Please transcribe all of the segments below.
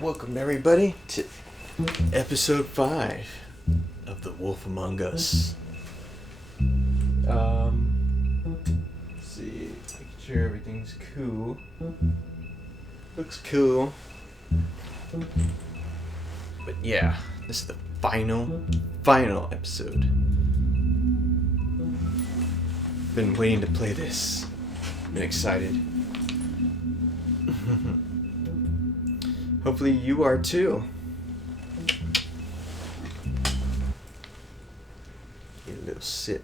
Welcome everybody to episode 5 of The Wolf Among Us. Let's see, making sure everything's cool. Looks cool. But yeah, this is the final episode. Been waiting to play this. Been excited. Hopefully you are too. Get a little sip.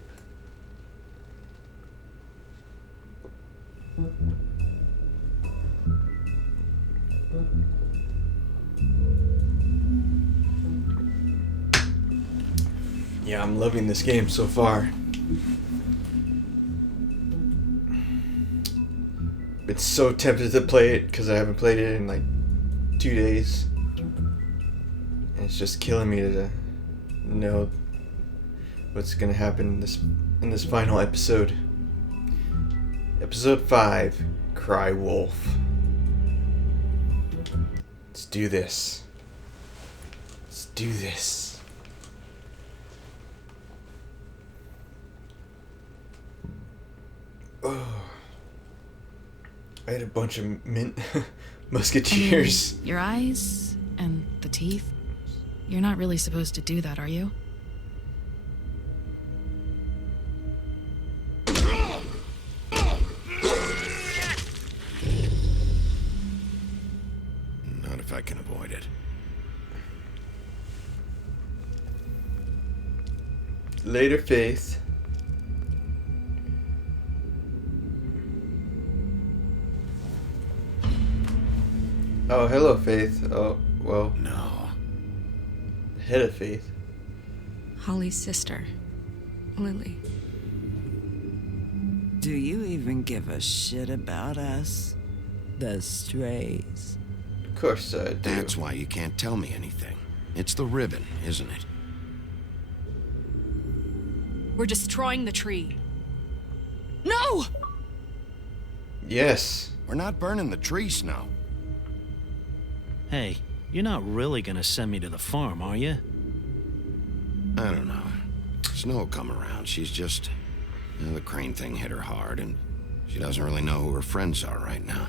Yeah, I'm loving this game so far. Been so tempted to play it because I haven't played it in like 2 days. And it's just killing me to know what's gonna happen in this final episode. Episode 5, Cry Wolf. Let's do this. Let's do this. Oh. I had a bunch of mint musketeers. I mean, your eyes and the teeth. You're not really supposed to do that, are you? Not if I can avoid it. Later, Faith. Oh, hello, Faith. Oh, well. No. Head of Faith. Holly's sister, Lily. Do you even give a shit about us? The strays. Of course I do. That's why you can't tell me anything. It's the ribbon, isn't it? We're destroying the tree. No! Yes. We're not burning the tree, Snow. Hey, you're not really gonna send me to the farm, are you? I don't know. Snow will come around. She's just... the crane thing hit her hard, and she doesn't really know who her friends are right now.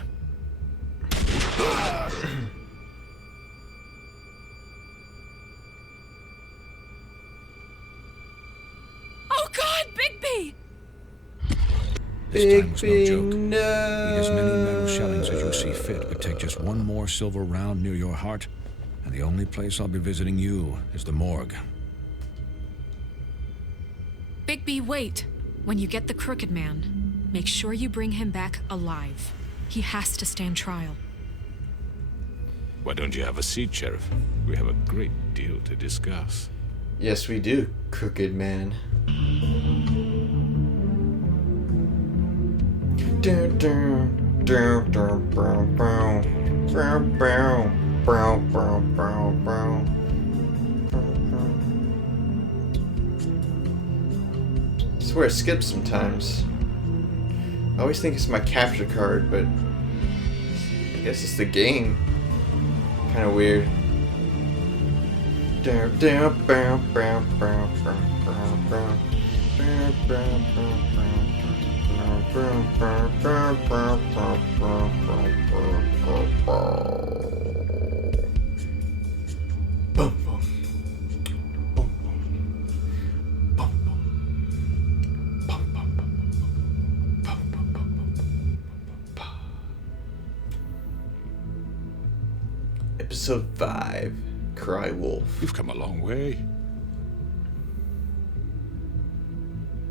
Oh God, Bigby! This time was no Big joke. no. Eat as many metal shellings as you see fit, but take just one more silver round near your heart, and the only place I'll be visiting you is the morgue. Bigby, wait. When you get the Crooked Man, make sure you bring him back alive. He has to stand trial. Why don't you have a seat, Sheriff? We have a great deal to discuss. Yes, we do, Crooked Man. Dun, dun, dun, dun, brow, brow, brow, brow, brow, brow, brow, brow. I swear it skips sometimes. I always think it's my capture card, but I guess it's the game. Kind of weird. Down, down, brow, brow, brow, brow, brow, brow, brow, brow, brow, brow. Episode 5, Cry Wolf. You've come a long way.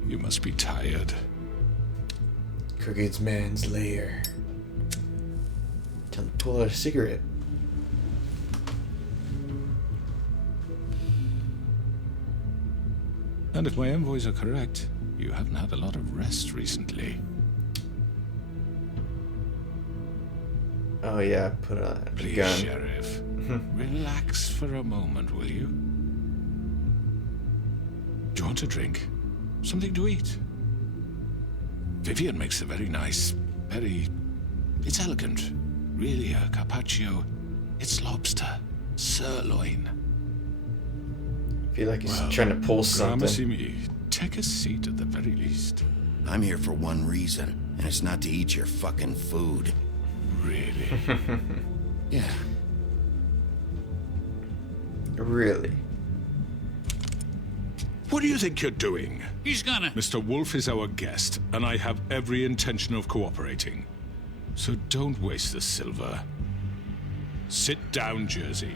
You must be tired. Crooked Man's lair. Tell him to pull out a cigarette. And if my envoys are correct, you haven't had a lot of rest recently. Oh yeah, put on a Please, gun. Sheriff, relax for a moment, will you? Do you want a drink? Something to eat? Vivian makes a very nice, it's elegant. Really, a carpaccio It's lobster. Sirloin. I feel like he's trying to pull something. Gramercy me. Take a seat at the very least. I'm here for one reason, and it's not to eat your fucking food. Really? Yeah. Really? What do you think you're doing? He's gonna... Mr. Wolf is our guest, and I have every intention of cooperating. So don't waste the silver. Sit down, Jersey.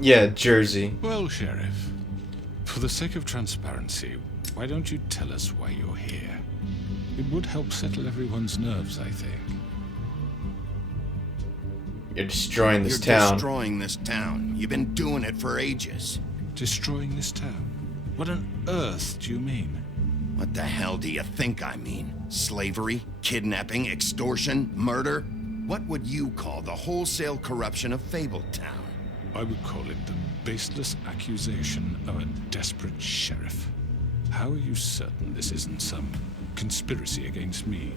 Yeah, Jersey. Well, Sheriff, for the sake of transparency, why don't you tell us why you're here? It would help settle everyone's nerves, I think. You're destroying this You're town. destroying this town. You've been doing it for ages. Destroying this town? What on earth do you mean? What the hell do you think I mean? Slavery? Kidnapping? Extortion? Murder? What would you call the wholesale corruption of Fabletown? I would call it the baseless accusation of a desperate sheriff. How are you certain this isn't some conspiracy against me?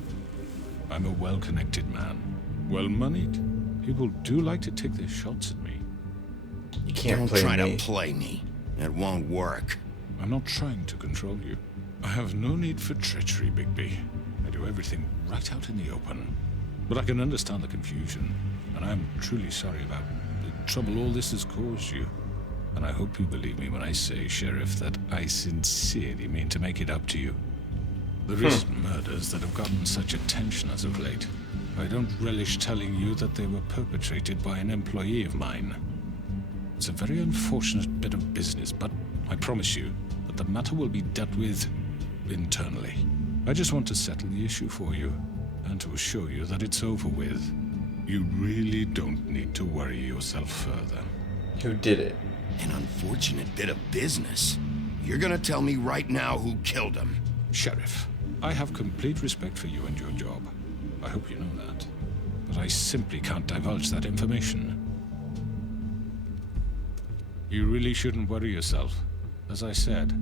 I'm a well-connected man, well-moneyed. People do like to take their shots at me. You can't Don't play try me. to play me. It won't work. I'm not trying to control you. I have no need for treachery, Bigby. I do everything right out in the open. But I can understand the confusion, and I'm truly sorry about the trouble all this has caused you. And I hope you believe me when I say, Sheriff, that I sincerely mean to make it up to you. The recent murders that have gotten such attention as of late, I don't relish telling you that they were perpetrated by an employee of mine. It's a very unfortunate bit of business, but I promise you that the matter will be dealt with internally. I just want to settle the issue for you, and to assure you that it's over with. You really don't need to worry yourself further. Who did it? An unfortunate bit of business. You're gonna tell me right now who killed him. Sheriff, I have complete respect for you and your job. I hope you know that. But I simply can't divulge that information. You really shouldn't worry yourself. As I said,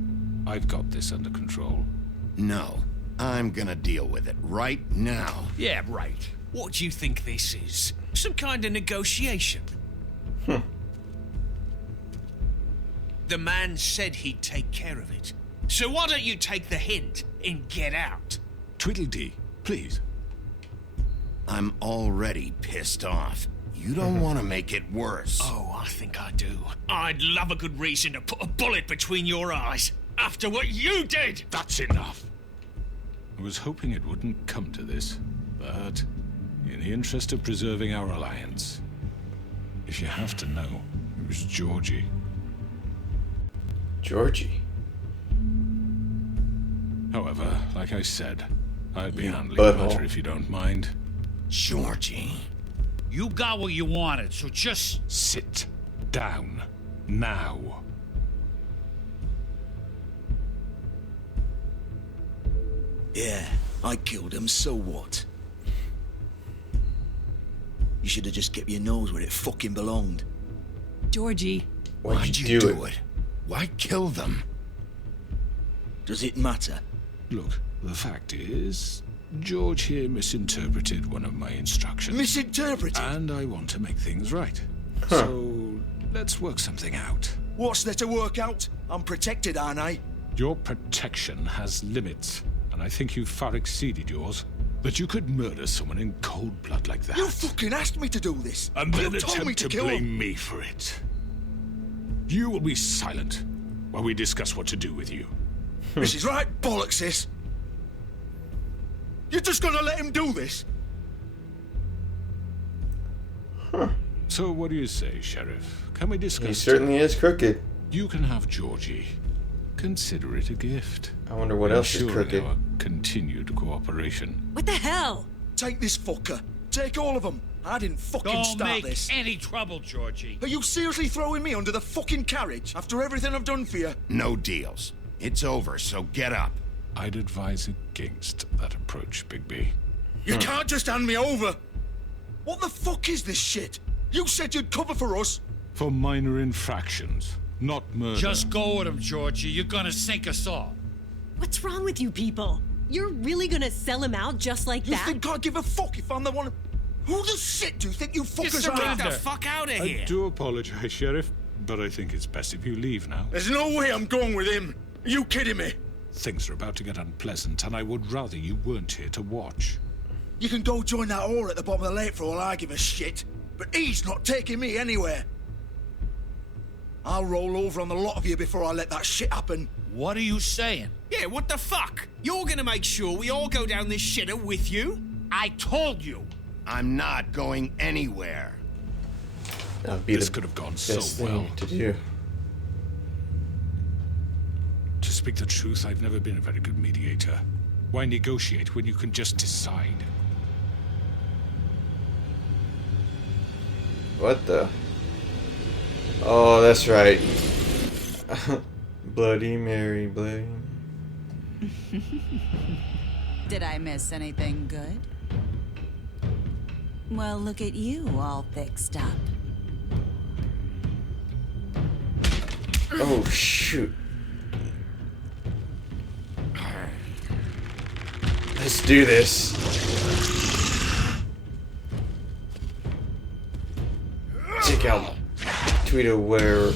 I've got this under control. No, I'm gonna deal with it right now. Yeah, right. What do you think this is? Some kind of negotiation? The man said he'd take care of it. So why don't you take the hint and get out? Tweedledee, please. I'm already pissed off. You don't want to make it worse. Oh, I think I do. I'd love a good reason to put a bullet between your eyes after what you did! That's enough. I was hoping it wouldn't come to this, but in the interest of preserving our alliance, if you have to know, it was Georgie. Georgie. However, like I said, I'd be handling butthole. the matter if you don't mind. Georgie. You got what you wanted, so just... Sit down now. Yeah, I killed him, so what? You should have just kept your nose where it fucking belonged. Georgie. Why'd you do it? Why kill them? Does it matter? Look, the fact is, George here misinterpreted one of my instructions. Misinterpreted? And I want to make things right. So, let's work something out. What's there to work out? I'm protected, aren't I? Your protection has limits, and I think you've far exceeded yours. That you could murder someone in cold blood like that. You fucking asked me to do this. And then you told me attempt to to kill blame him. me for it. You will be silent while we discuss what to do with you. This is right bollocks, this. You're just gonna let him do this? So what do you say, Sheriff? Can we discuss? He certainly is crooked. You can have Georgie. Consider it a gift. I wonder what else is Ensuring crooked. our continued cooperation. What the hell? Take this fucker. Take all of them. I didn't fucking Don't start make this. any trouble, Georgie. Are you seriously throwing me under the fucking carriage after everything I've done for you? No deals. It's over, so get up. I'd advise against that approach, Bigby. You can't just hand me over. What the fuck is this shit? You said you'd cover for us. For minor infractions, not murder. Just go with him, Georgie. You're gonna sink us all. What's wrong with you people? You're really gonna sell him out just like You that? think I give a fuck if I'm the one? Who the shit do you think you fuckers Just are? get the fuck out of I here. do apologize, Sheriff, but I think it's best if you leave now. There's no way I'm going with him. Are you kidding me? Things are about to get unpleasant, and I would rather you weren't here to watch. You can go join that whore at the bottom of the lake for all I give a shit. But he's not taking me anywhere. I'll roll over on the lot of you before I let that shit happen. What are you saying? Yeah, what the fuck? You're gonna make sure we all go down this shitter with you? I told you. I'm not going anywhere. That would be This the could have gone best so thing well. to do. To speak the truth, I've never been a very good mediator. Why negotiate when you can just decide? What the? Oh, that's right. Bloody Mary, Bloody. Did I miss anything good? Well, look at you, all fixed up. Oh, shoot. Let's do this. Take out Tweedo where.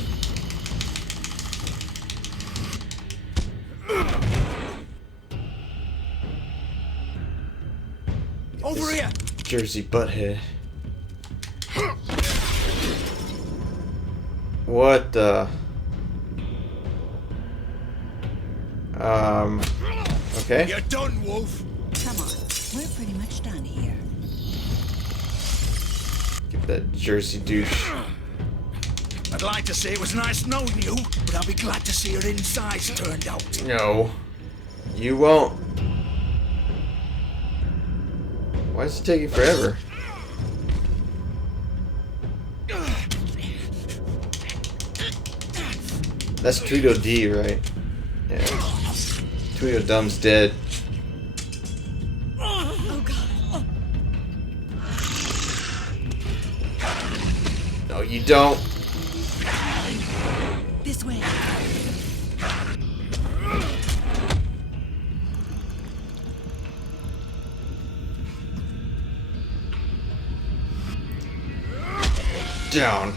Over here! Jersey butthead. What the? Okay. You're done, Wolf. Come on, we're pretty much done here. Get that Jersey douche. I'd like to say it was nice knowing you, but I'll be glad to see your insides turned out. No. You won't. Why is it taking forever? That's Tweedledee, right? Yeah. Tweedledum's dead. Oh god. No, you don't. This way. Down.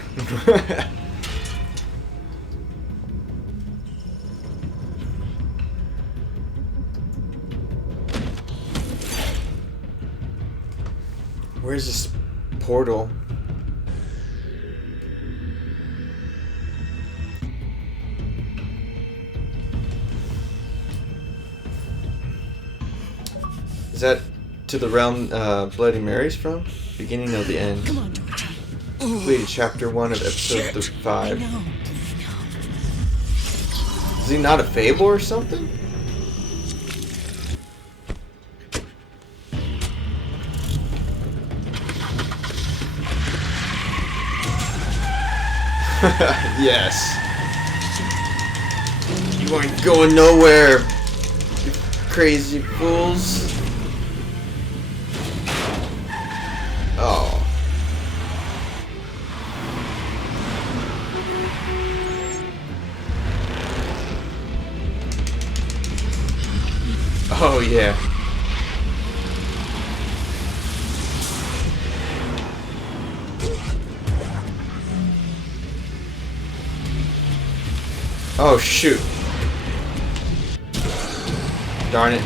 Where's this portal? Is that to the realm Bloody Mary's from? Beginning of the end. Come on, Georgie. Completed chapter 1 of episode 5. No. Is he not a fable or something? Yes. You ain't going nowhere, you crazy fools. Oh. Oh yeah. Oh shoot. Darn it.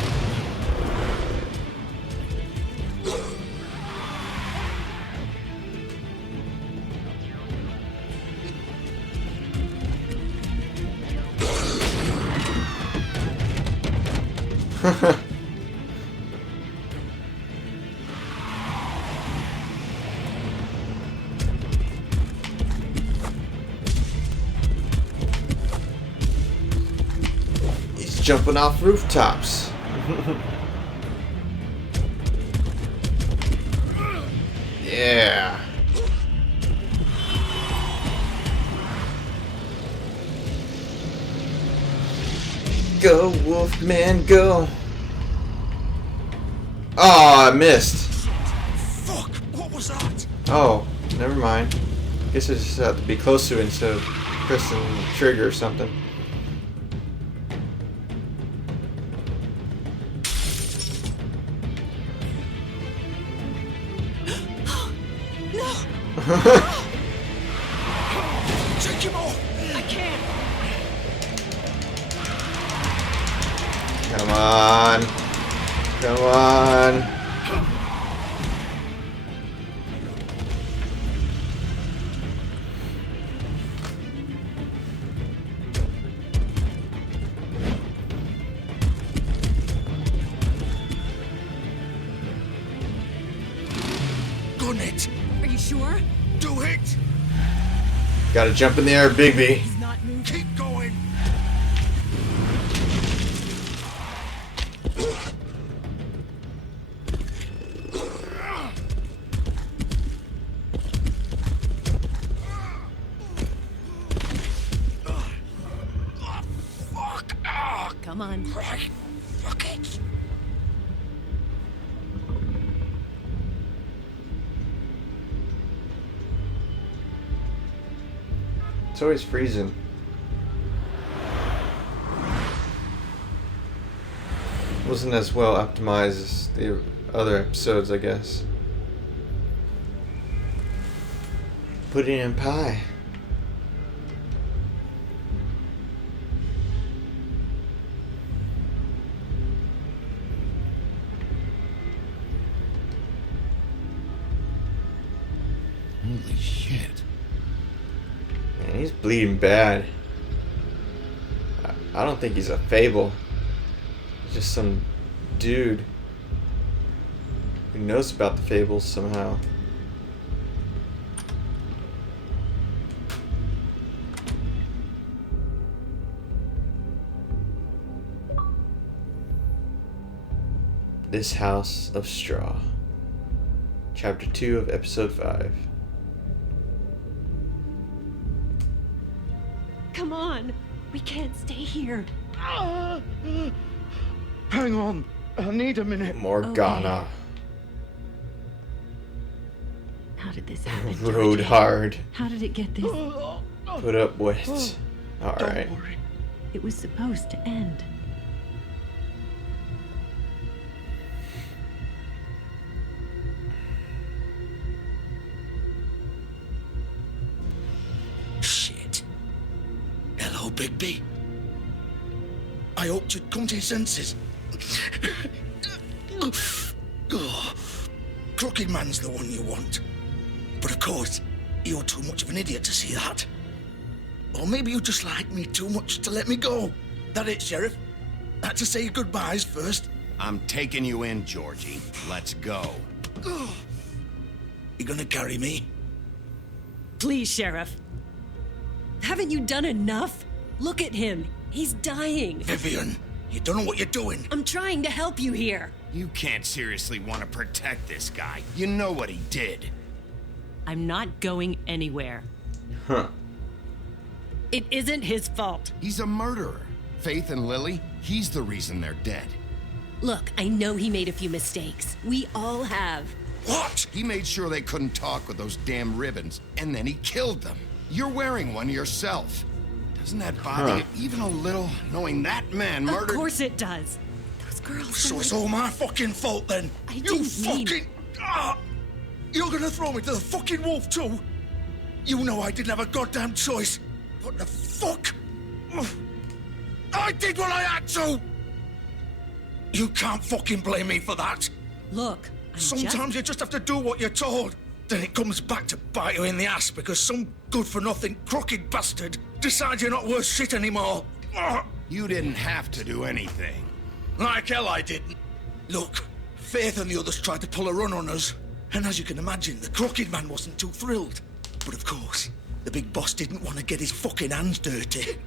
He's jumping off rooftops. Yeah. Go, Wolfman, go. Oh, I missed. Fuck! What was that? Oh, never mind. Guess I just have to be close to it instead of pressing the trigger or something. Take him off! I can't. Come on. Come on. Gun it! Are you sure? Do it! Gotta jump in the air, Bigby. He's not moving. Keep going! Come on. Right. Fuck it. It's always freezing. Wasn't as well optimized as the other episodes, I guess. Pudding and pie. Holy shit. Man, he's bleeding bad. I don't think he's a fable. He's just some dude who knows about the fables somehow. This House of Straw. Chapter 2 of Episode 5. Come on. We can't stay here. Hang on. I need a minute. Morgana. How did this happen? Rode Georgie? hard. How did it get this? Put up with. Alright. It was supposed to end. Shit. Hello, Bigby. I hoped you'd come to your senses. Oh, Crooked Man's the one you want. But of course, you're too much of an idiot to see that. Or maybe you just like me too much to let me go. That it, Sheriff? Had to say goodbyes first. I'm taking you in, Georgie. Let's go. You gonna carry me? Please, Sheriff. Haven't you done enough? Look at him. He's dying. Vivian, you don't know what you're doing. I'm trying to help you here. You can't seriously want to protect this guy. You know what he did. I'm not going anywhere. Huh. It isn't his fault. He's a murderer. Faith and Lily, he's the reason they're dead. Look, I know he made a few mistakes. We all have. What? He made sure they couldn't talk with those damn ribbons, and then he killed them. You're wearing one yourself. Doesn't that bother you even a little, knowing that man murdered... Of course it does. Those girls... So it's all my fucking fault then? I You didn't mean- fucking... You're gonna throw me to the fucking wolf too? You know I didn't have a goddamn choice. What the fuck? I did what I had to! You can't fucking blame me for that. Look, Sometimes you just have to do what you're told. Then it comes back to bite you in the ass because some good-for-nothing crooked bastard decides you're not worth shit anymore. You didn't have to do anything. Like hell I didn't. Look, Faith and the others tried to pull a run on us. And as you can imagine, the Crooked Man wasn't too thrilled. But of course, the big boss didn't want to get his fucking hands dirty.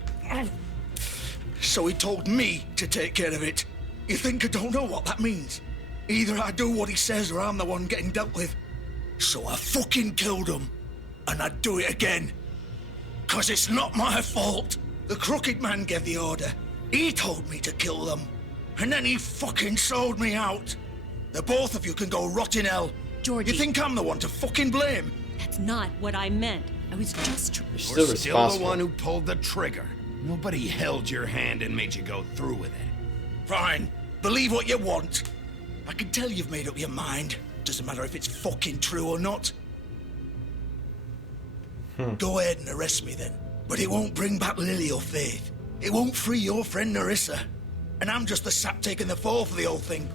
So he told me to take care of it. You think I don't know what that means? Either I do what he says or I'm the one getting dealt with. So I fucking killed him. And I'd do it again. 'Cause it's not my fault. The Crooked Man gave the order. He told me to kill them. And then he fucking sold me out. The both of you can go rot in hell. Georgie. You think I'm the one to fucking blame? That's not what I meant. I was just... You're still the one who pulled the trigger. Nobody held your hand and made you go through with it. Fine. Believe what you want. I can tell you've made up your mind. Doesn't matter if it's fucking true or not. Go ahead and arrest me then. But it won't bring back Lily or Faith. It won't free your friend Narissa. And I'm just the sap taking the fall for the whole thing.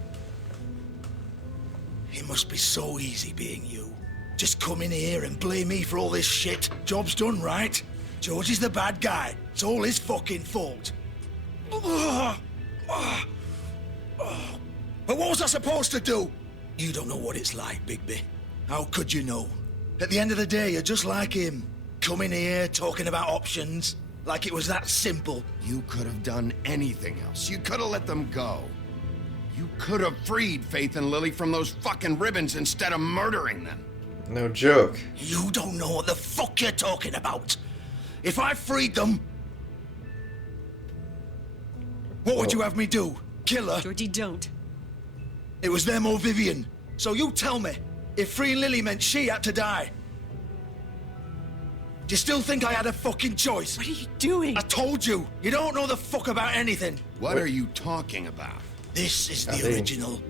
It must be so easy being you. Just come in here and blame me for all this shit. Job's done, right? George is the bad guy. It's all his fucking fault. But what was I supposed to do? You don't know what it's like, Bigby. How could you know? At the end of the day, you're just like him. Coming here, talking about options. Like it was that simple. You could have done anything else. You could have let them go. You could have freed Faith and Lily from those fucking ribbons instead of murdering them. No joke. You don't know what the fuck you're talking about. If I freed them, what would you have me do? Kill her? Georgie, don't. It was them or Vivian. So you tell me, if freeing Lily meant she had to die, do you still think I had a fucking choice? What are you doing? I told you, you don't know the fuck about anything. What are you talking about? This is the original.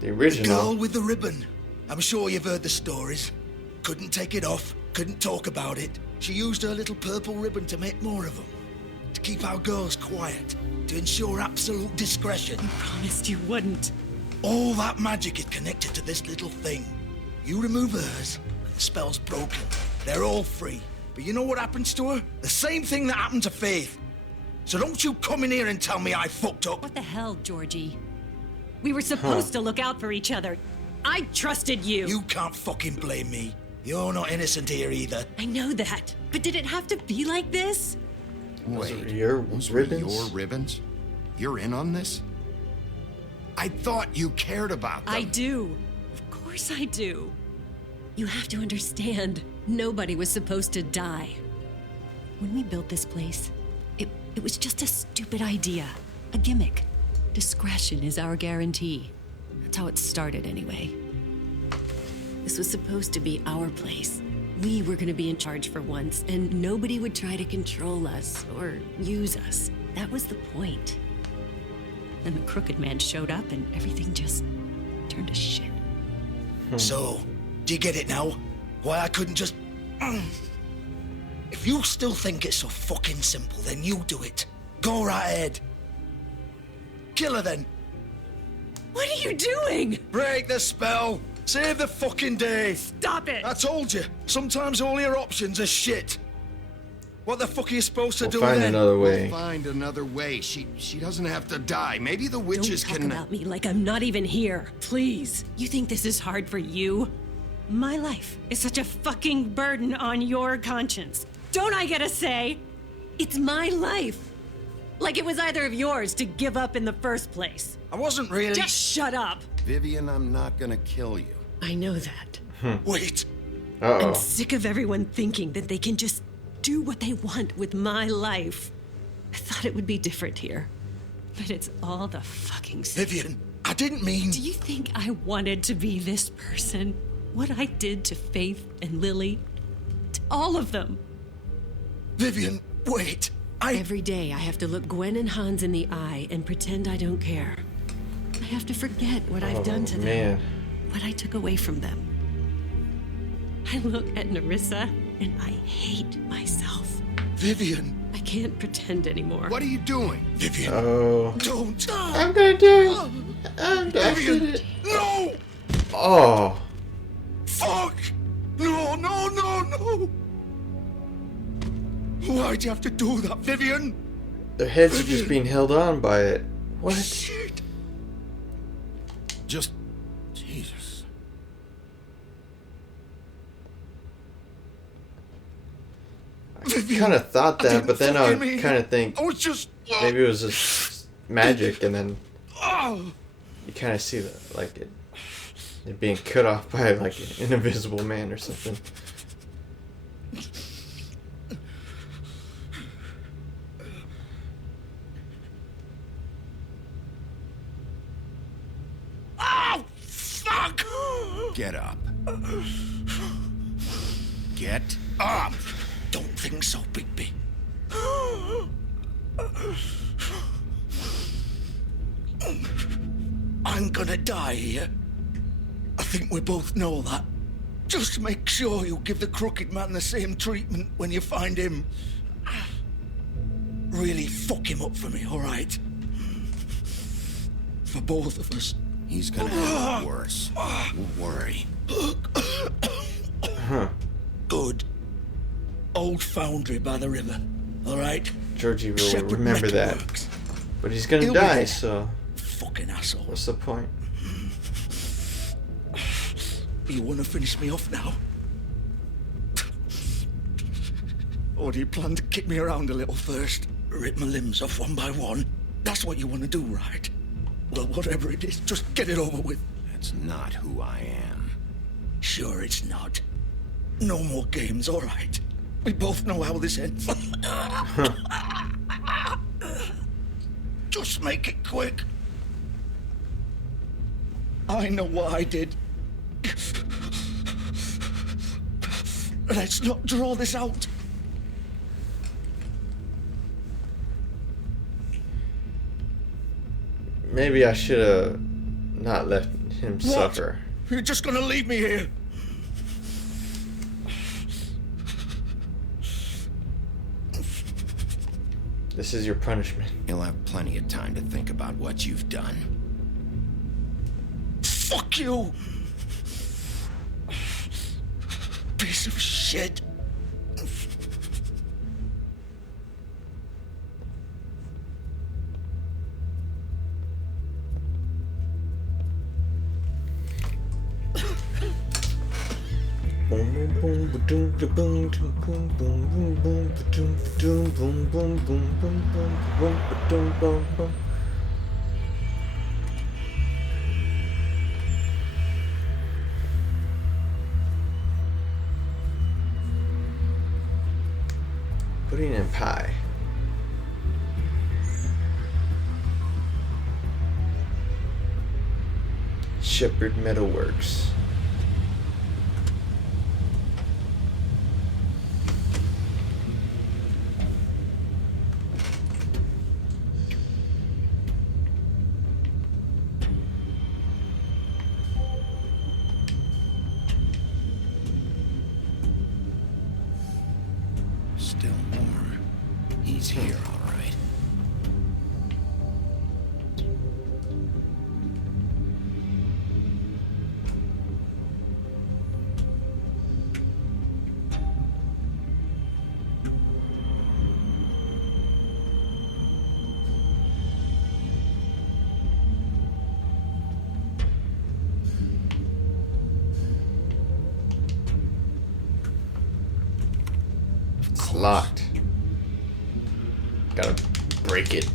The original? The girl with the ribbon. I'm sure you've heard the stories. Couldn't take it off, couldn't talk about it. She used her little purple ribbon to make more of them. To keep our girls quiet. To ensure absolute discretion. You promised you wouldn't. All that magic is connected to this little thing. You remove hers, and the spell's broken. They're all free. But you know what happens to her? The same thing that happened to Faith. So don't you come in here and tell me I fucked up. What the hell, Georgie? We were supposed to look out for each other. I trusted you. You can't fucking blame me. You're not innocent here either. I know that. But did it have to be like this? Wait, those were ribbons? your ribbons? You're in on this? I thought you cared about them. I do. Of course I do. You have to understand, nobody was supposed to die. When we built this place, it was just a stupid idea. A gimmick. Discretion is our guarantee. That's how it started anyway. This was supposed to be our place. We were gonna be in charge for once, and nobody would try to control us or use us. That was the point. Then the Crooked Man showed up and everything just turned to shit. So, do you get it now? Why I couldn't just... If you still think it's so fucking simple, then you do it. Go right ahead. Kill her then. What are you doing? Break the spell. Save the fucking day. Stop it. I told you. Sometimes all your options are shit. What the fuck are you supposed to do find then? another way. We'll find another way. She doesn't have to die. Maybe the witches Don't talk can... about me like I'm not even here. Please. You think this is hard for you? My life is such a fucking burden on your conscience. Don't I get a say? It's my life. Like it was either of yours to give up in the first place. I wasn't really... Just shut up. Vivian, I'm not gonna kill you. I know that. Wait. I'm sick of everyone thinking that they can just do what they want with my life. I thought it would be different here. But it's all the fucking same. Vivian, I didn't mean... Do you think I wanted to be this person? What I did to Faith and Lily? To all of them? Vivian, wait. Every day I have to look Gwen and Hans in the eye and pretend I don't care. I have to forget what I've done to them. What I took away from them. I look at Narissa and I hate myself. Vivian. I can't pretend anymore. What are you doing? Vivian. Oh. Don't. I'm gonna do it. Vivian. No. Oh. Fuck. No, no, no, no. Why'd you have to do that, Vivian? Their heads are just being held on by it. What? Shit. Just... Jesus. I kind of thought that, but then I kind of think I was just... maybe it was just magic, and then you kind of see that, like it being cut off by like an invisible man or something. Oh, fuck! Get up. Get up! Don't think so, Bigby. I'm gonna die here. I think we both know that. Just make sure you give the crooked man the same treatment when you find him. Really fuck him up for me, all right? For both of us. He's gonna have it worse. Don't worry. Good. Old foundry by the river, all right? Georgie will Shepherd remember that. Metalworks. But he's gonna He'll be die, there. so Fucking asshole. what's the point? You want to finish me off now? Or do you plan to kick me around a little first? Rip my limbs off one by one? That's what you want to do, right? Well, whatever it is, just get it over with. That's not who I am. Sure it's not. No more games, all right? We both know how this ends. Just make it quick. I know what I did. Let's not draw this out. Maybe I should have not let him suffer. You're just gonna leave me here? This is your punishment. You'll have plenty of time to think about what you've done. Fuck you! Piece of shit. Boom boom boom boom boom boom boom boom boom boom boom boom boom boom boom boom boom. Pudding and pie. Shepherd Metalworks. Still warm. He's here, all right. It's locked. Gotta break it.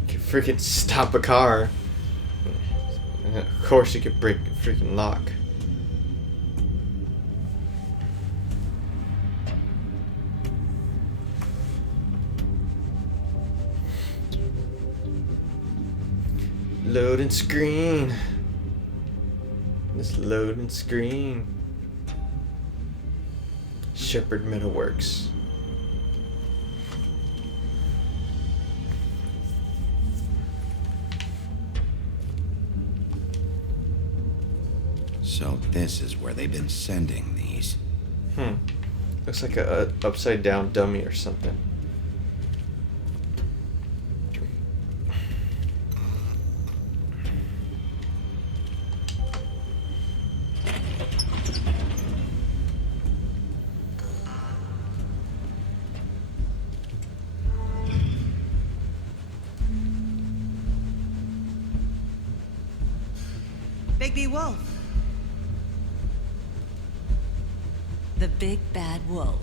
You can freaking stop a car. And of course you could break a freaking lock. Loading screen. This loading screen. Shepherd Metalworks. So this is where they've been sending these. Looks like a upside down dummy or something. Bigby Wolf. The big bad wolf.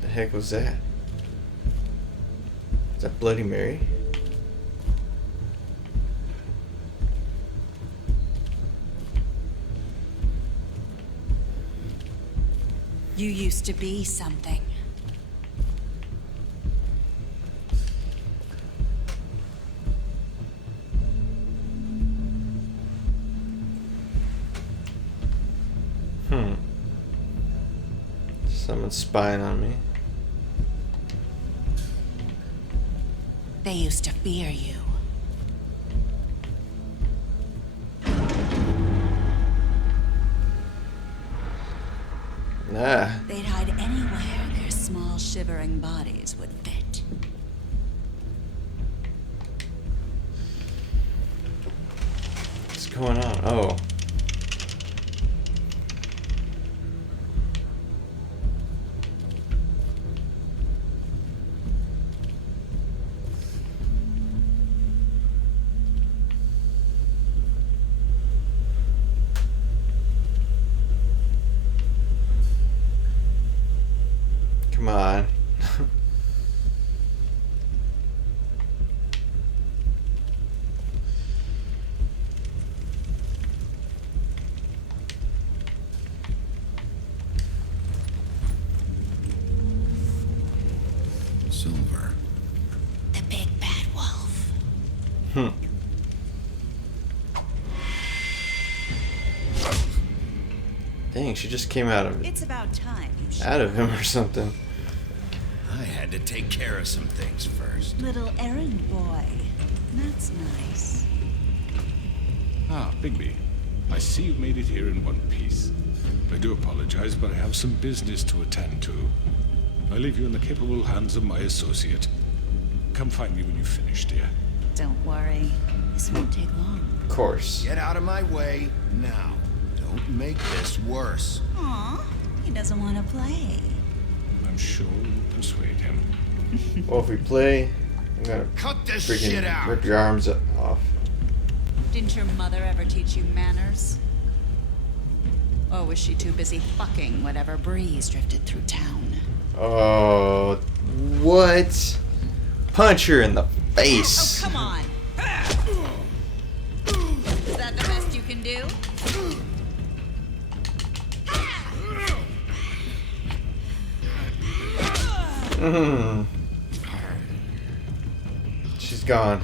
The heck was that? Is that Bloody Mary? You used to be something. Someone's spying on me. They used to fear you. shivering bodies would fit. What's going on? Oh. Come on. Silver. The big bad wolf. Dang, she just came out of It's about time you him or something. I had to take care of some things first. Little errand boy. That's nice. Ah, Bigby. I see you've made it here in one piece. I do apologize, but I have some business to attend to. I leave you in the capable hands of my associate. Come find me when you've finished, dear. Don't worry. This won't take long. Of course. Get out of my way now. Don't make this worse. Aw, he doesn't want to play. I'm sure you'll persuade him. Well, if we play, I'm gonna Cut this shit freaking out. rip your arms off. Didn't your mother ever teach you manners? Or was she too busy fucking whatever breeze drifted through town? Oh, what? Punch her in the face. Oh, come on. Is that the best you can do? She's gone.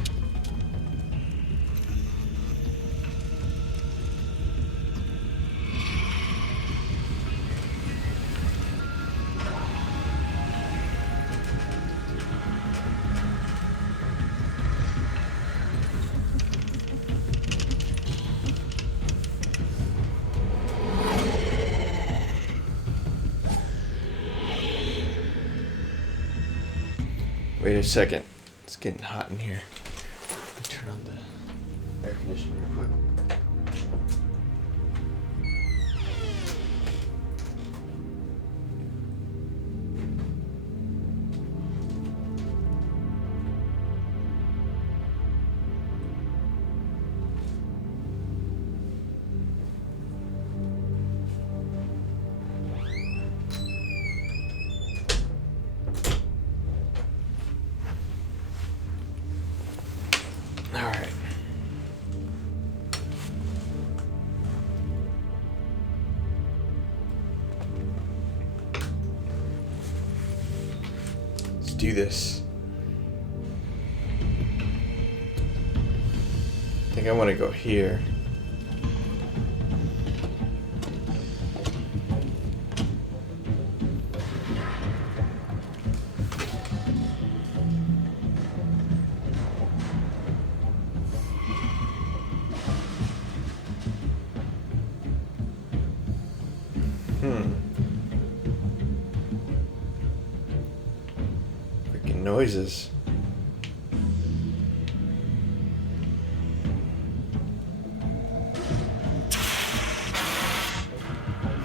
Wait a second. It's getting hot in here. Let me turn on the air conditioner real quick. Alright. Let's do this. I think I want to go here. Freaking noises.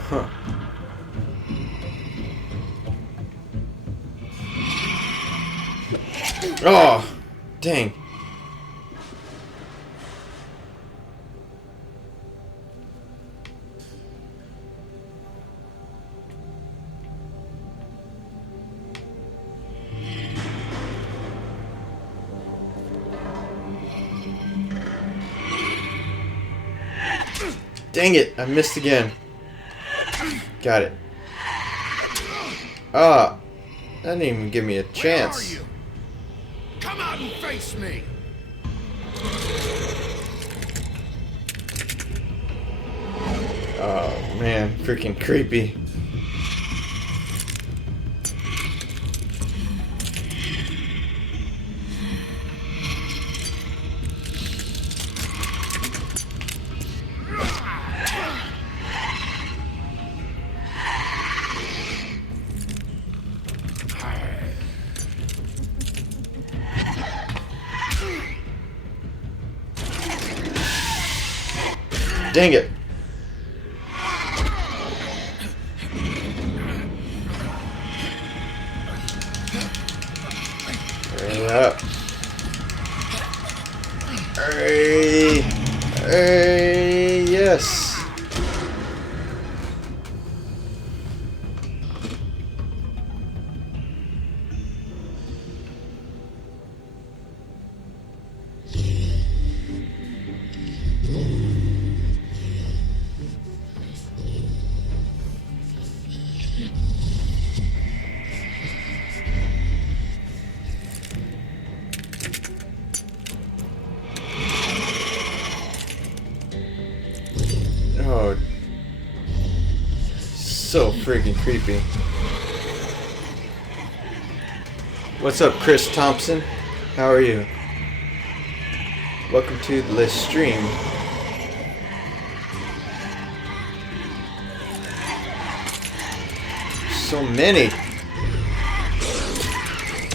Huh. Oh, dang. Dang it, I missed again. Got it. Ah, that didn't even give me a chance. Where are you? Come out and face me. Oh man, freaking creepy. Dang it. Hurry up. Hurry. Hurry. Yes. Oh, so freaking creepy. What's up, Chris Thompson? How are you? Welcome to the stream. So many.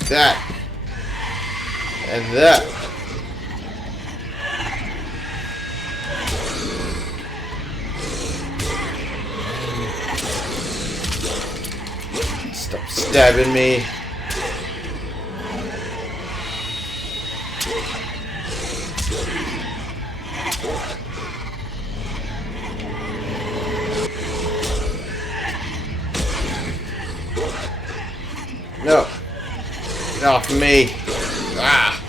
That. And that. Stop stabbing me. No. Get off me. Ah.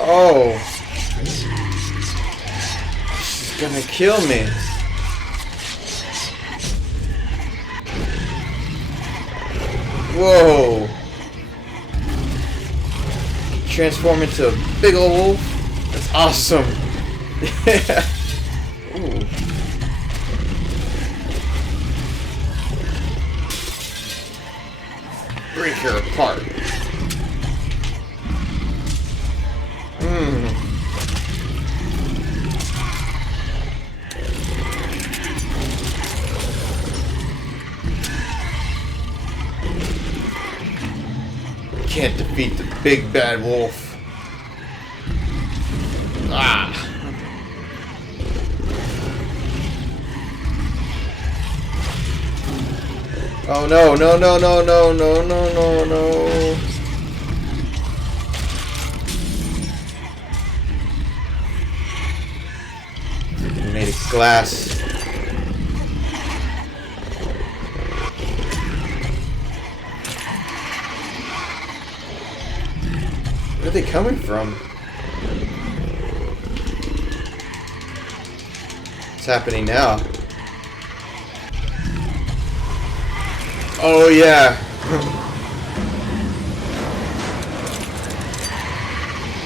Oh. She's gonna kill me. Whoa. Transform into a big old wolf? That's awesome. Yeah. Ooh. Break her apart. Can't defeat the big bad wolf. Ah. Oh no, no, no, no, no, no, no, no, no. Made of glass. Where are they coming from? What's happening now? Oh yeah.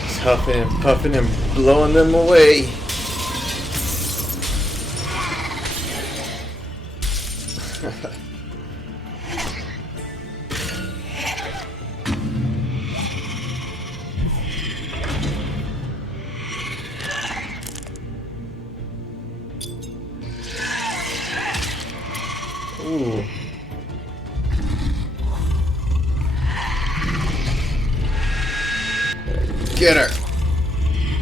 He's huffing and puffing and blowing them away. Ooh. Get her.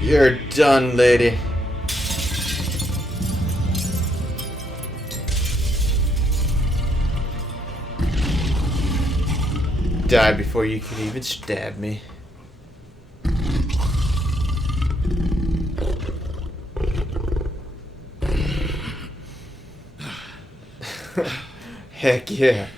You're done, lady. Die before you can even stab me. Heck yeah.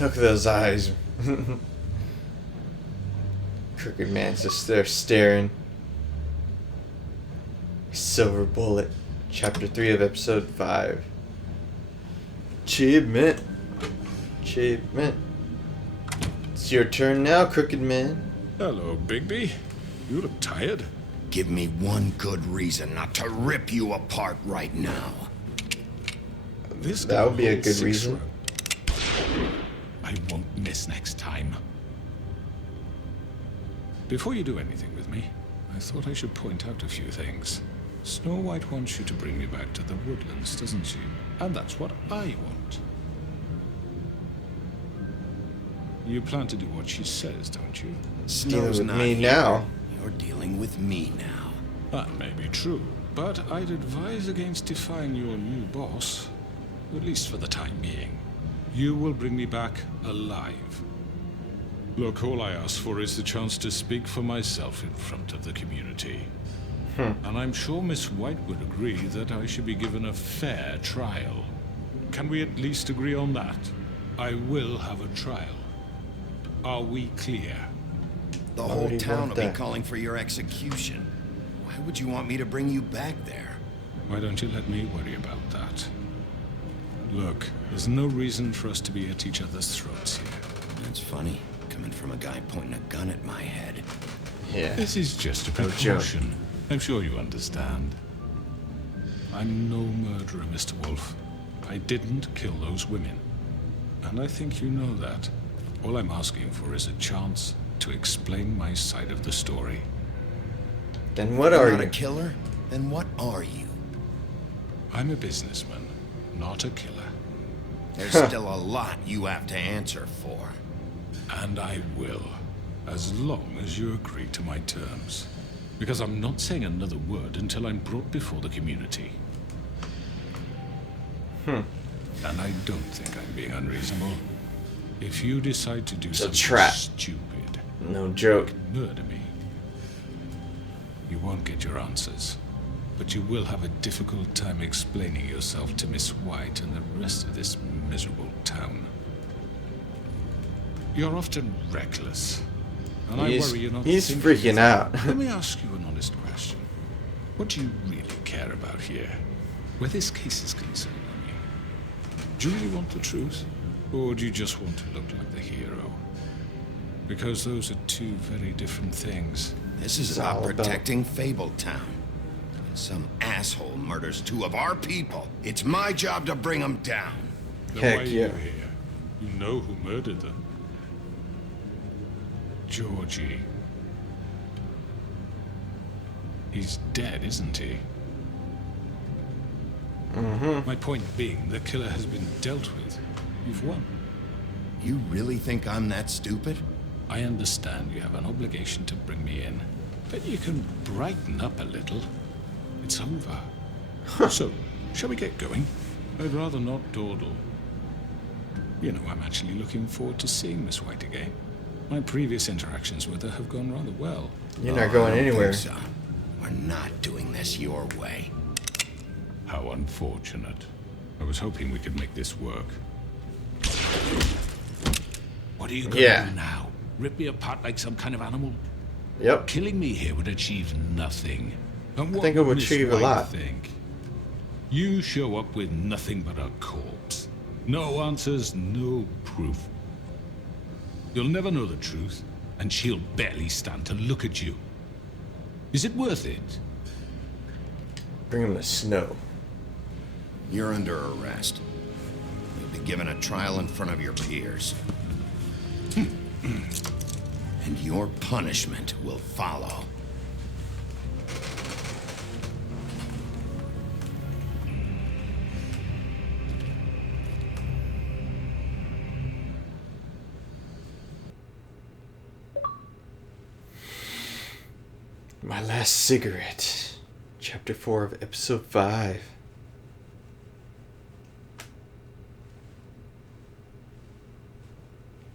Look at those eyes. Crooked Man's just there staring. Silver Bullet. Chapter 3 of Episode 5. Achievement. Achievement. It's your turn now, Crooked Man. Hello, Bigby. You look tired. Give me one good reason not to rip you apart right now. This that would be a good six reason. I won't miss next time. Before you do anything with me, I thought I should point out a few things. Snow White wants you to bring me back to the woodlands, doesn't she? And that's what I want. You plan to do what she says, don't you? Snow's with not me here. now. You're dealing with me now. That may be true, but I'd advise against defying your new boss, at least for the time being. You will bring me back alive. Look, all I ask for is the chance to speak for myself in front of the community. And I'm sure Miss White would agree that I should be given a fair trial. Can we at least agree on that? I will have a trial. Are we clear? The Why whole would he town want will be that? calling for your execution. Why would you want me to bring you back there? Why don't you let me worry about that? Look, there's no reason for us to be at each other's throats here. That's funny, coming from a guy pointing a gun at my head. Yeah. This is just a No joke. precaution. I'm sure you understand. I'm no murderer, Mr. Wolf. I didn't kill those women. And I think you know that. All I'm asking for is a chance to explain my side of the story. Then what You're are not you? a killer? Then what are you? I'm a businessman, not a killer. There's still a lot you have to answer for. And I will, as long as you agree to my terms. Because I'm not saying another word until I'm brought before the community. And I don't think I'm being unreasonable. If you decide to do a something trap. stupid, No joke. murder me, you won't get your answers. But you will have a difficult time explaining yourself to Miss White and the rest of this miserable town. You're often reckless. And I worry you're not He's thinking freaking it. out. Let me ask you an honest question. What do you really care about here? Where this case is concerned, I mean. Do you really want the truth? Or do you just want to look like the hero? Because those are two very different things. This is about protecting Fabletown. Some asshole murders two of our people. It's my job to bring them down. Then Heck why are yeah. you here? You know who murdered them. Georgie. He's dead, isn't he? My point being, the killer has been dealt with. You've won. You really think I'm that stupid? I understand you have an obligation to bring me in, but you can brighten up a little. It's over. So, shall we get going? I'd rather not dawdle. You know, I'm actually looking forward to seeing Miss White again. My previous interactions with her have gone rather well. You're not going I don't anywhere. think so. We're not doing this your way. How unfortunate. I was hoping we could make this work. What are you going to do now? Rip me apart like some kind of animal? Yep. Killing me here would achieve nothing. And what think it would Miss achieve a White lot. Think? You show up with nothing but a corpse. No answers, no proof. You'll never know the truth, and she'll barely stand to look at you. Is it worth it? Bring him to snow. You're under arrest. You'll be given a trial in front of your peers. And your punishment will follow. My Last Cigarette. Chapter 4 of Episode 5.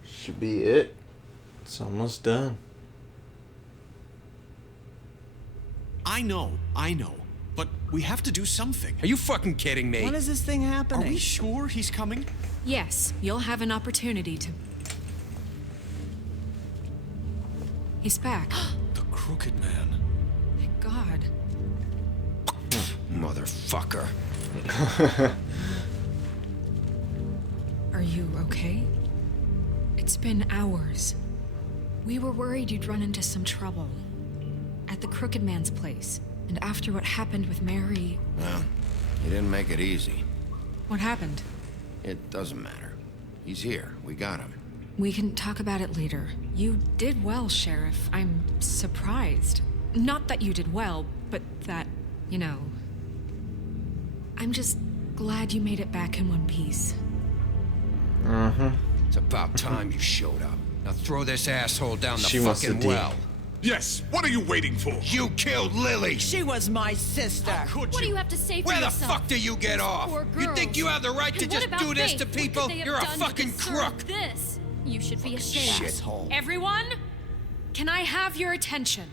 Should be it. It's almost done. I know. But we have to do something. Are you fucking kidding me? When is this thing happening? Are we sure he's coming? Yes, you'll have an opportunity to... He's back. The Crooked Man. Thank God. Motherfucker. Are you okay? It's been hours. We were worried you'd run into some trouble. At the Crooked Man's place. And after what happened with Mary... Well, he didn't make it easy. What happened? It doesn't matter. He's here. We got him. We can talk about it later. You did well, Sheriff. I'm surprised. Not that you did well, but that, you know... I'm just glad you made it back in one piece. It's about time you showed up. Now throw this asshole down the fucking D. well. Yes, what are you waiting for? You killed Lily! She was my sister. What do you have to say for Where the yourself? fuck do you get off? Poor You girls. think you have the right to And what just about do this Faith? to What people? could they have You're a done to fucking deserve crook! This. You should be ashamed. Shithole. Everyone, can I have your attention?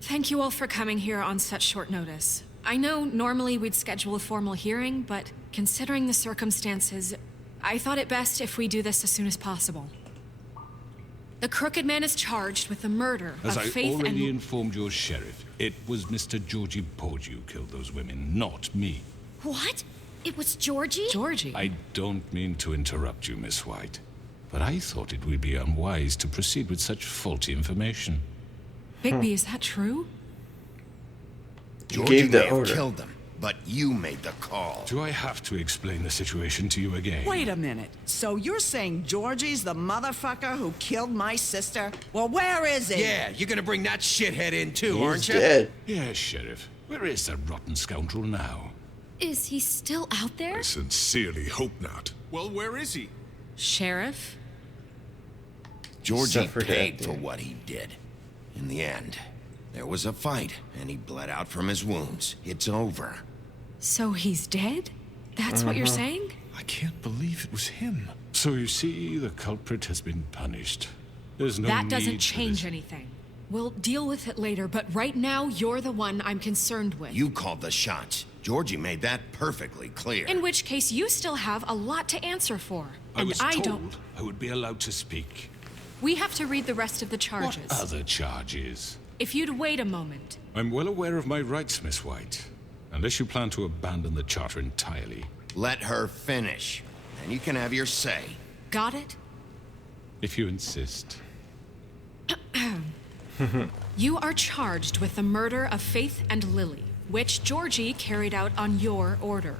Thank you all for coming here on such short notice. I know normally we'd schedule a formal hearing, but considering the circumstances, I thought it best if we do this as soon as possible. The Crooked Man is charged with the murder As of I Faith already and... informed your sheriff, it was Mr. Georgie Porgy who killed those women, not me. What? It was Georgie? Georgie? I don't mean to interrupt you, Miss White, but I thought it would be unwise to proceed with such faulty information. Bigby, is that true? Georgie may have killed them, but you made the call. Do I have to explain the situation to you again? Wait a minute. So you're saying Georgie's the motherfucker who killed my sister? Well, where is he? Yeah, you're gonna bring that shithead in too, He's aren't you? dead. Yes, Sheriff. Where is that rotten scoundrel now? Is he still out there? I sincerely hope not. Well, where is he? Sheriff? Georgie Suffered paid at for the- what he did. In the end, there was a fight, and he bled out from his wounds. It's over. So he's dead? That's what you're saying? I can't believe it was him. So you see, the culprit has been punished. There's no That need doesn't for change this. anything. We'll deal with it later, but right now, you're the one I'm concerned with. You called the shots. Georgie made that perfectly clear. In which case, you still have a lot to answer for. I And was I told don't. I would be allowed to speak. We have to read the rest of the charges. What other charges? If you'd wait a moment. I'm well aware of my rights, Miss White. Unless you plan to abandon the charter entirely. Let her finish, and you can have your say. Got it? If you insist. You are charged with the murder of Faith and Lily, which Georgie carried out on your order,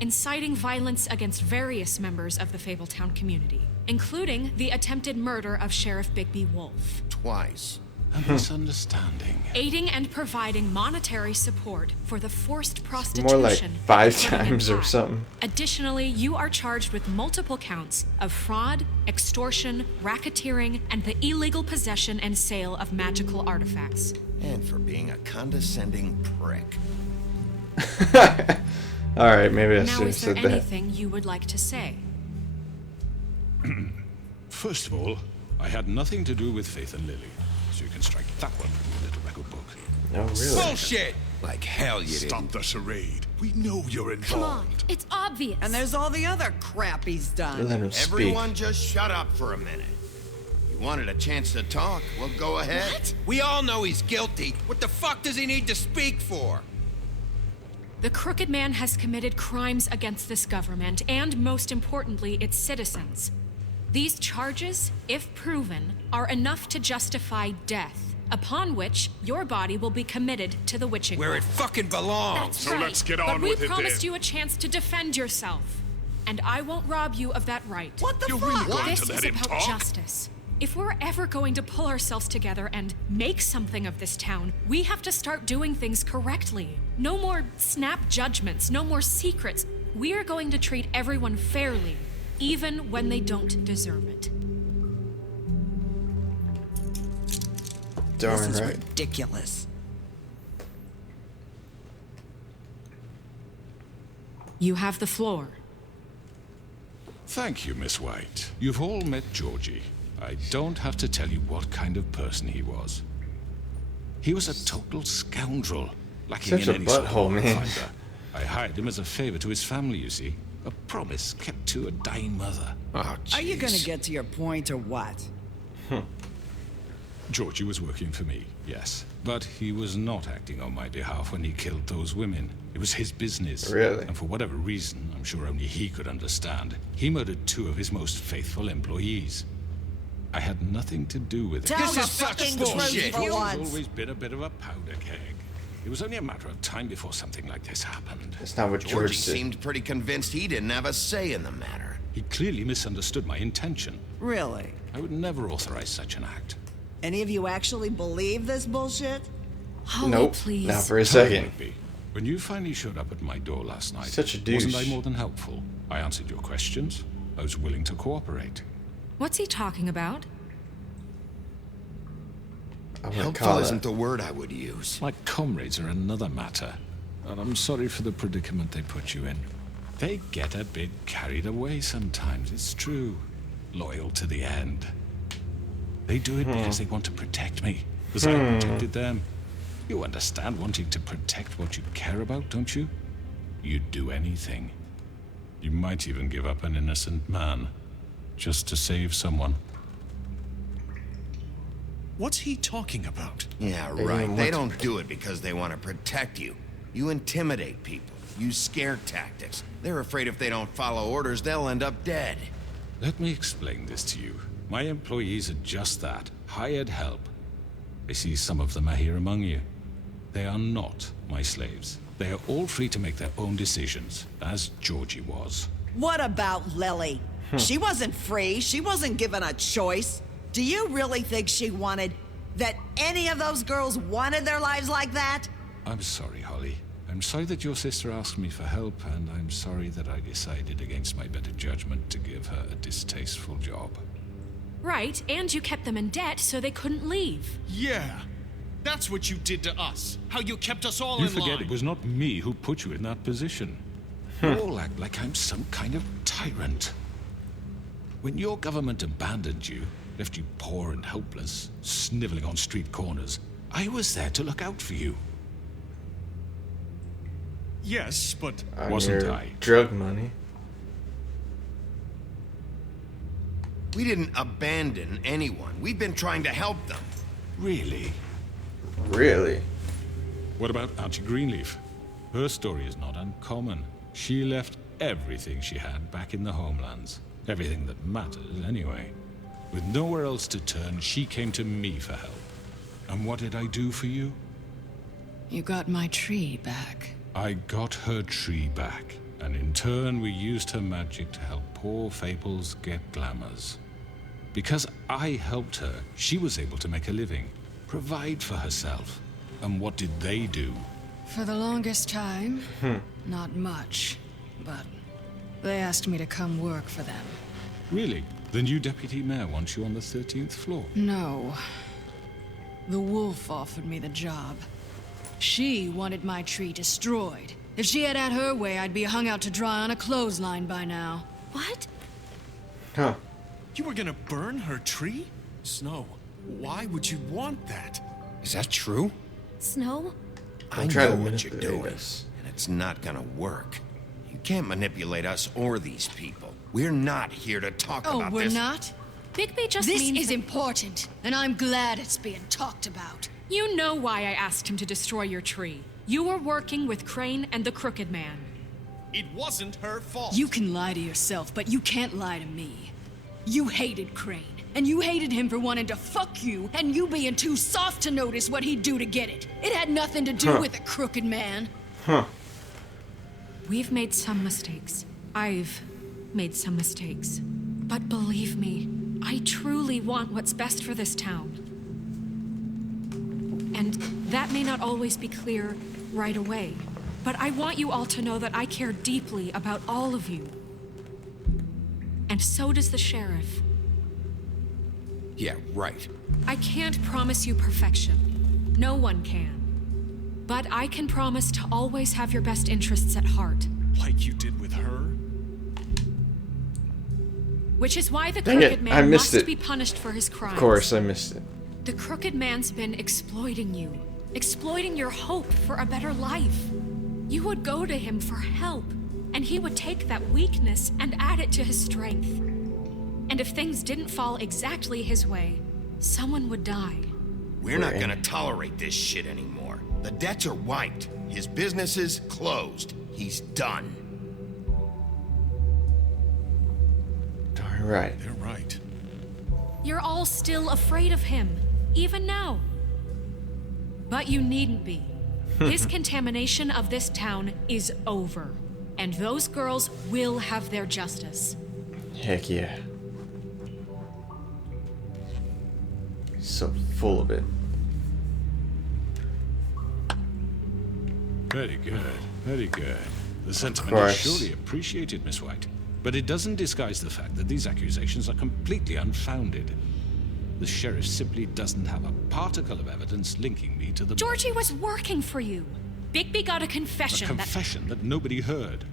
inciting violence against various members of the Fabletown community, including the attempted murder of Sheriff Bigby Wolf. Twice. A misunderstanding. Aiding and providing monetary support for the forced More prostitution. like of 5 Cunningham times or High. something. Additionally, you are charged with multiple counts of fraud, extortion, racketeering, and the illegal possession and sale of magical artifacts. And for being a condescending prick. Alright, maybe I Now, should have is there said that. anything you would like to say? First of all, I had nothing to do with Faith and Lily. So you can strike that one from your little record book. Oh, really? Bullshit! Like hell you didn't. Stop the charade. We know you're involved. Come on, it's obvious. And there's all the other crap he's done. Let him speak. Everyone just shut up for a minute. You wanted a chance to talk? Well, go ahead. What? We all know he's guilty. What the fuck does he need to speak for? The Crooked Man has committed crimes against this government and, most importantly, its citizens. These charges, if proven, are enough to justify death, upon which your body will be committed to the witching Where well. it fucking belongs. That's So right. let's get But on we with it promised then. you a chance to defend yourself, and I won't rob you of that right. What the You're fuck? really going This to is let him about talk? justice. If we're ever going to pull ourselves together and make something of this town, we have to start doing things correctly. No more snap judgments, no more secrets. We are going to treat everyone fairly, even when they don't deserve it. Darn This is right. ridiculous. You have the floor. Thank you, Miss White. You've all met Georgie. I don't have to tell you what kind of person he was. He was a total scoundrel, lacking Such in a any sort of butthole, man. finder. I hired him as a favor to his family, you see. A promise kept to a dying mother. Oh, Are you gonna jeez. get to your point or what? Georgie was working for me, yes. But he was not acting on my behalf when he killed those women. It was his business. Really? And for whatever reason, I'm sure only he could understand, he murdered 2 of his most faithful employees. I had nothing to do with it. Tell This the is such fucking bullshit. truth for Georgie's once. always been a bit of a powder keg. It was only a matter of time before something like this happened. That's not what George Georgie said. seemed pretty convinced he didn't have a say in the matter. He clearly misunderstood my intention. Really? I would never authorize such an act. Any of you actually believe this bullshit? Holly, Nope, please. not for a second. Rigby, when you finally showed up at my door last night, Such a douche. wasn't I more than helpful? I answered your questions. I was willing to cooperate. What's he talking about? I wouldn't Helpful call isn't that. the word I would use. My comrades are another matter, and I'm sorry for the predicament they put you in. They get a bit carried away sometimes, it's true. Loyal to the end. They do it because they want to protect me, as I protected them. You understand wanting to protect what you care about, don't you? You'd do anything. You might even give up an innocent man, just to save someone. What's he talking about? Yeah, right. They don't do it because they want to protect you. You intimidate people. Use scare tactics. They're afraid if they don't follow orders, they'll end up dead. Let me explain this to you. My employees are just that, hired help. I see some of them are here among you. They are not my slaves. They are all free to make their own decisions, as Georgie was. What about Lily? She wasn't free. She wasn't given a choice. Do you really think she wanted... that any of those girls wanted their lives like that? I'm sorry, Holly. I'm sorry that your sister asked me for help, and I'm sorry that I decided against my better judgment to give her a distasteful job. Right, and you kept them in debt so they couldn't leave. Yeah. That's what you did to us. How you kept us all You in line. forget it was not me who put you in that position. You all act like I'm some kind of tyrant. When your government abandoned you, left you poor and helpless, sniveling on street corners, I was there to look out for you. Yes, but... On Wasn't your I? drug money. We didn't abandon anyone. We've been trying to help them. Really? Really? What about Auntie Greenleaf? Her story is not uncommon. She left everything she had back in the homelands. Everything that matters, anyway. With nowhere else to turn, she came to me for help. And what did I do for you? You got my tree back. I got her tree back, and in turn we used her magic to help poor Fables get glamours. Because I helped her, she was able to make a living, provide for herself. And what did they do? For the longest time, not much. But they asked me to come work for them. Really? The new deputy mayor wants you on the 13th floor? No. The wolf offered me the job. She wanted my tree destroyed. If she had her way, I'd be hung out to dry on a clothesline by now. What? Huh. You were gonna burn her tree? Snow, why would you want that? Is that true? Snow? I try know to what you're manipulate doing, us. and it's not gonna work. You can't manipulate us or these people. We're not here to talk Oh, about we're this. not? Bigby just This means is that- important, and I'm glad it's being talked about. You know why I asked him to destroy your tree. You were working with Crane and the Crooked Man. It wasn't her fault. You can lie to yourself, but you can't lie to me. You hated Crane, and you hated him for wanting to fuck you, and you being too soft to notice what he'd do to get it. It had nothing to do with the Crooked Man. We've made some mistakes. I've made some mistakes. But believe me, I truly want what's best for this town. And that may not always be clear right away, but I want you all to know that I care deeply about all of you. And so does the sheriff. Yeah, right. I can't promise you perfection. No one can. But I can promise to always have your best interests at heart. Like you did with her? Which is why the Dang Crooked it, Man I missed must it. be punished for his crimes. Of course, I missed it. The Crooked Man's been exploiting you, exploiting your hope for a better life. You would go to him for help, and he would take that weakness and add it to his strength. And if things didn't fall exactly his way, someone would die. We're not gonna tolerate this shit anymore. The debts are wiped. His business is closed. He's done. Darn right. They're right. You're all still afraid of him, even now. But you needn't be. His contamination of this town is over, and those girls will have their justice. Heck yeah. So full of it. Very good, very good. The sentiment is surely appreciated, Miss White. But it doesn't disguise the fact that these accusations are completely unfounded. The sheriff simply doesn't have a particle of evidence linking me to the... Georgie was working for you. Bigby got a confession. A confession that nobody heard.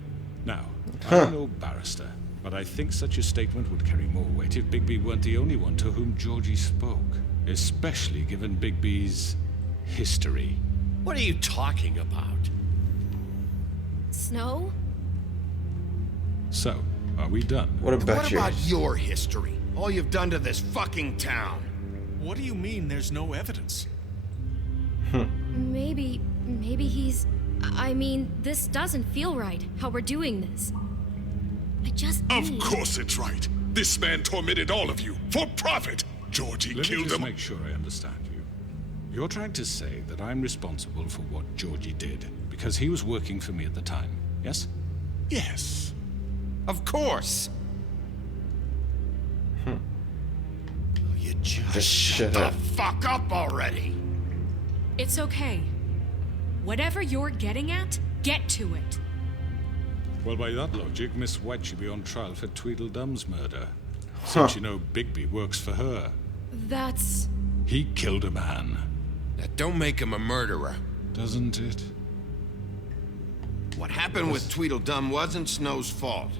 Now, I'm no barrister, but I think such a statement would carry more weight if Bigby weren't the only one to whom Georgie spoke. Especially given Bigby's history. What are you talking about? Snow? So, are we done? What about your history? All you've done to this fucking town. What do you mean there's no evidence? Maybe he's... I mean, this doesn't feel right, how we're doing this. I just Of course it's right. This man tormented all of you for profit. Georgie Let me killed just him. make sure I understand you. You're trying to say that I'm responsible for what Georgie did because he was working for me at the time, yes? Yes. Of course. You just shut the fuck up already. It's okay. Whatever you're getting at, get to it. Well, by that logic, Miss White should be on trial for Tweedledum's murder. Since you know Bigby works for her. That's... He killed a man. That don't make him a murderer. Doesn't it? What happened with Tweedledum wasn't Snow's fault.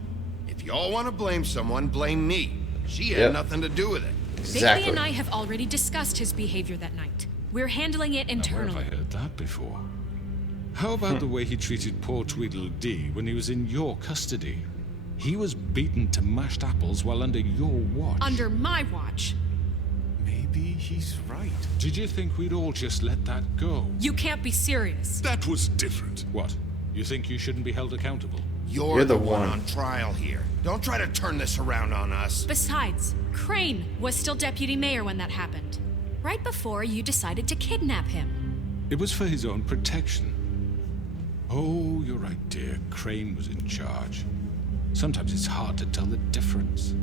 If y'all want to blame someone, blame me. She had nothing to do with it. Bigby and I have already discussed his behavior that night. We're handling it internally. Where have I heard that before? How about the way he treated poor Tweedledee when he was in your custody? He was beaten to mashed apples while under your watch. Under my watch. Maybe he's right. Did you think we'd all just let that go? You can't be serious. That was different. What? You think you shouldn't be held accountable? You're the one on trial here. Don't try to turn this around on us. Besides, Crane was still deputy mayor when that happened. Right before you decided to kidnap him. It was for his own protection. Oh, you're right, dear. Crane was in charge. Sometimes it's hard to tell the difference.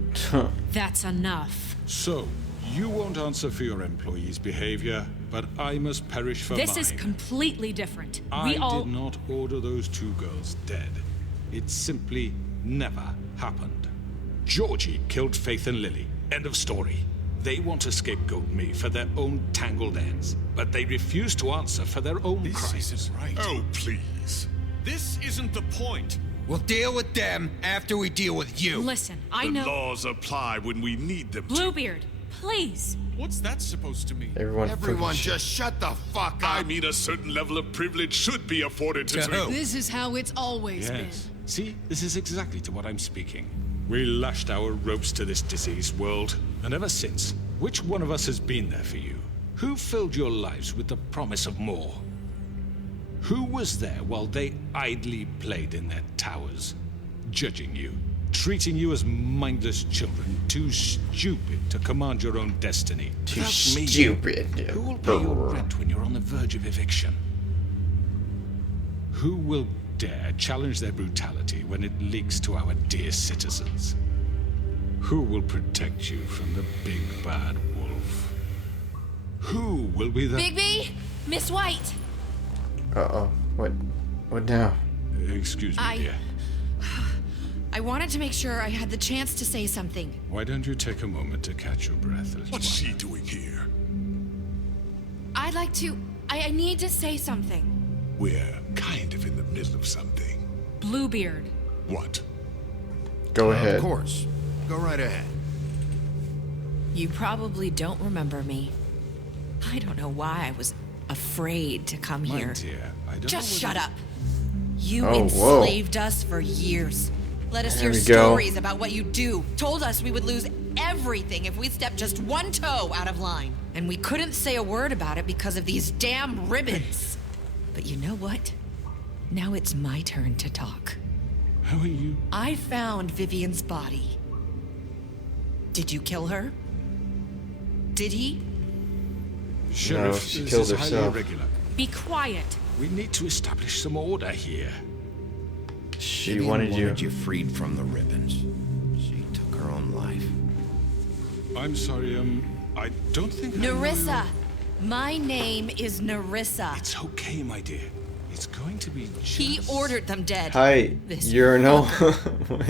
That's enough. So, you won't answer for your employees' behavior, but I must perish for This mine. is completely different. I We all... did not order those two girls dead. It simply never happened. Georgie killed Faith and Lily. End of story. They want to scapegoat me for their own tangled ends, but they refuse to answer for their own crimes. Isn't right. Oh, please. This isn't the point. We'll deal with them after we deal with you. Listen, I The know... laws apply when we need them to. Bluebeard, please. What's that supposed to mean? Everyone just shut the fuck up. I mean, a certain level of privilege should be afforded to Tweedledum. This is how it's always Yes. See, this is exactly to what I'm speaking. We lashed our ropes to this diseased world, and ever since, which one of us has been there for you? Who filled your lives with the promise of more? Who was there while they idly played in their towers, judging you, treating you as mindless children, too stupid to command your own destiny? Too Without me, stupid. Who will pay your rent when you're on the verge of eviction? Who will dare challenge their brutality when it leaks to our dear citizens? Who will protect you from the big bad wolf? Who will be the... Bigby? Miss White! Uh-oh. What now? Excuse me, dear. I wanted to make sure I had the chance to say something. Why don't you take a moment to catch your breath? What's she doing here? I'd like to... I need to say something. We're kind of in the middle of something. Bluebeard. What? Go ahead. Of course. Go right ahead. You probably don't remember me. I don't know why I was afraid to come My here. dear, I don't Just know shut whether- up. You Oh, enslaved us for years. Let us There hear we go. stories about what you do. Told us we would lose everything if we stepped just one toe out of line. And we couldn't say a word about it because of these damn ribbons. But you know what? Now it's my turn to talk. How are you? I found Vivian's body. Did you kill her? Did he? Sheriff, she this killed is highly herself. irregular. Be quiet. We need to establish some order here. She Vivian wanted you. freed from the ribbons. She took her own life. I'm sorry, I don't think Nerissa! My name is Nerissa. It's okay, my dear. It's going to be just... He ordered them dead. Hi, This urinal.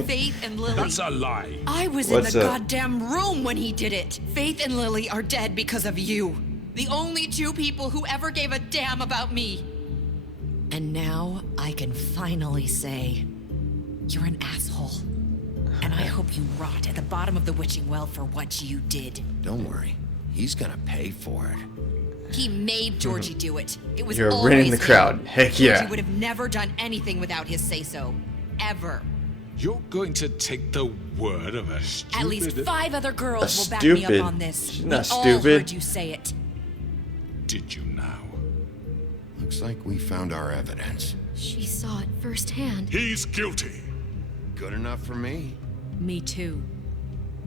Faith and Lily. That's a lie. I was What's in the up? goddamn room when he did it. Faith and Lily are dead because of you. The only two people who ever gave a damn about me. And now I can finally say, you're an asshole. And I hope you rot at the bottom of the witching well for what you did. Don't worry. He's gonna pay for it. He made Georgie do it. It was You're always winning the him. crowd. Heck yeah. Georgie would have never done anything without his say-so. Ever. You're going to take the word of a stupid... At least 5 other girls will back Stupid. me up on this. She's not we all stupid. heard you say it. Did you now? Looks like we found our evidence. She saw it firsthand. He's guilty. Good enough for me. Me too.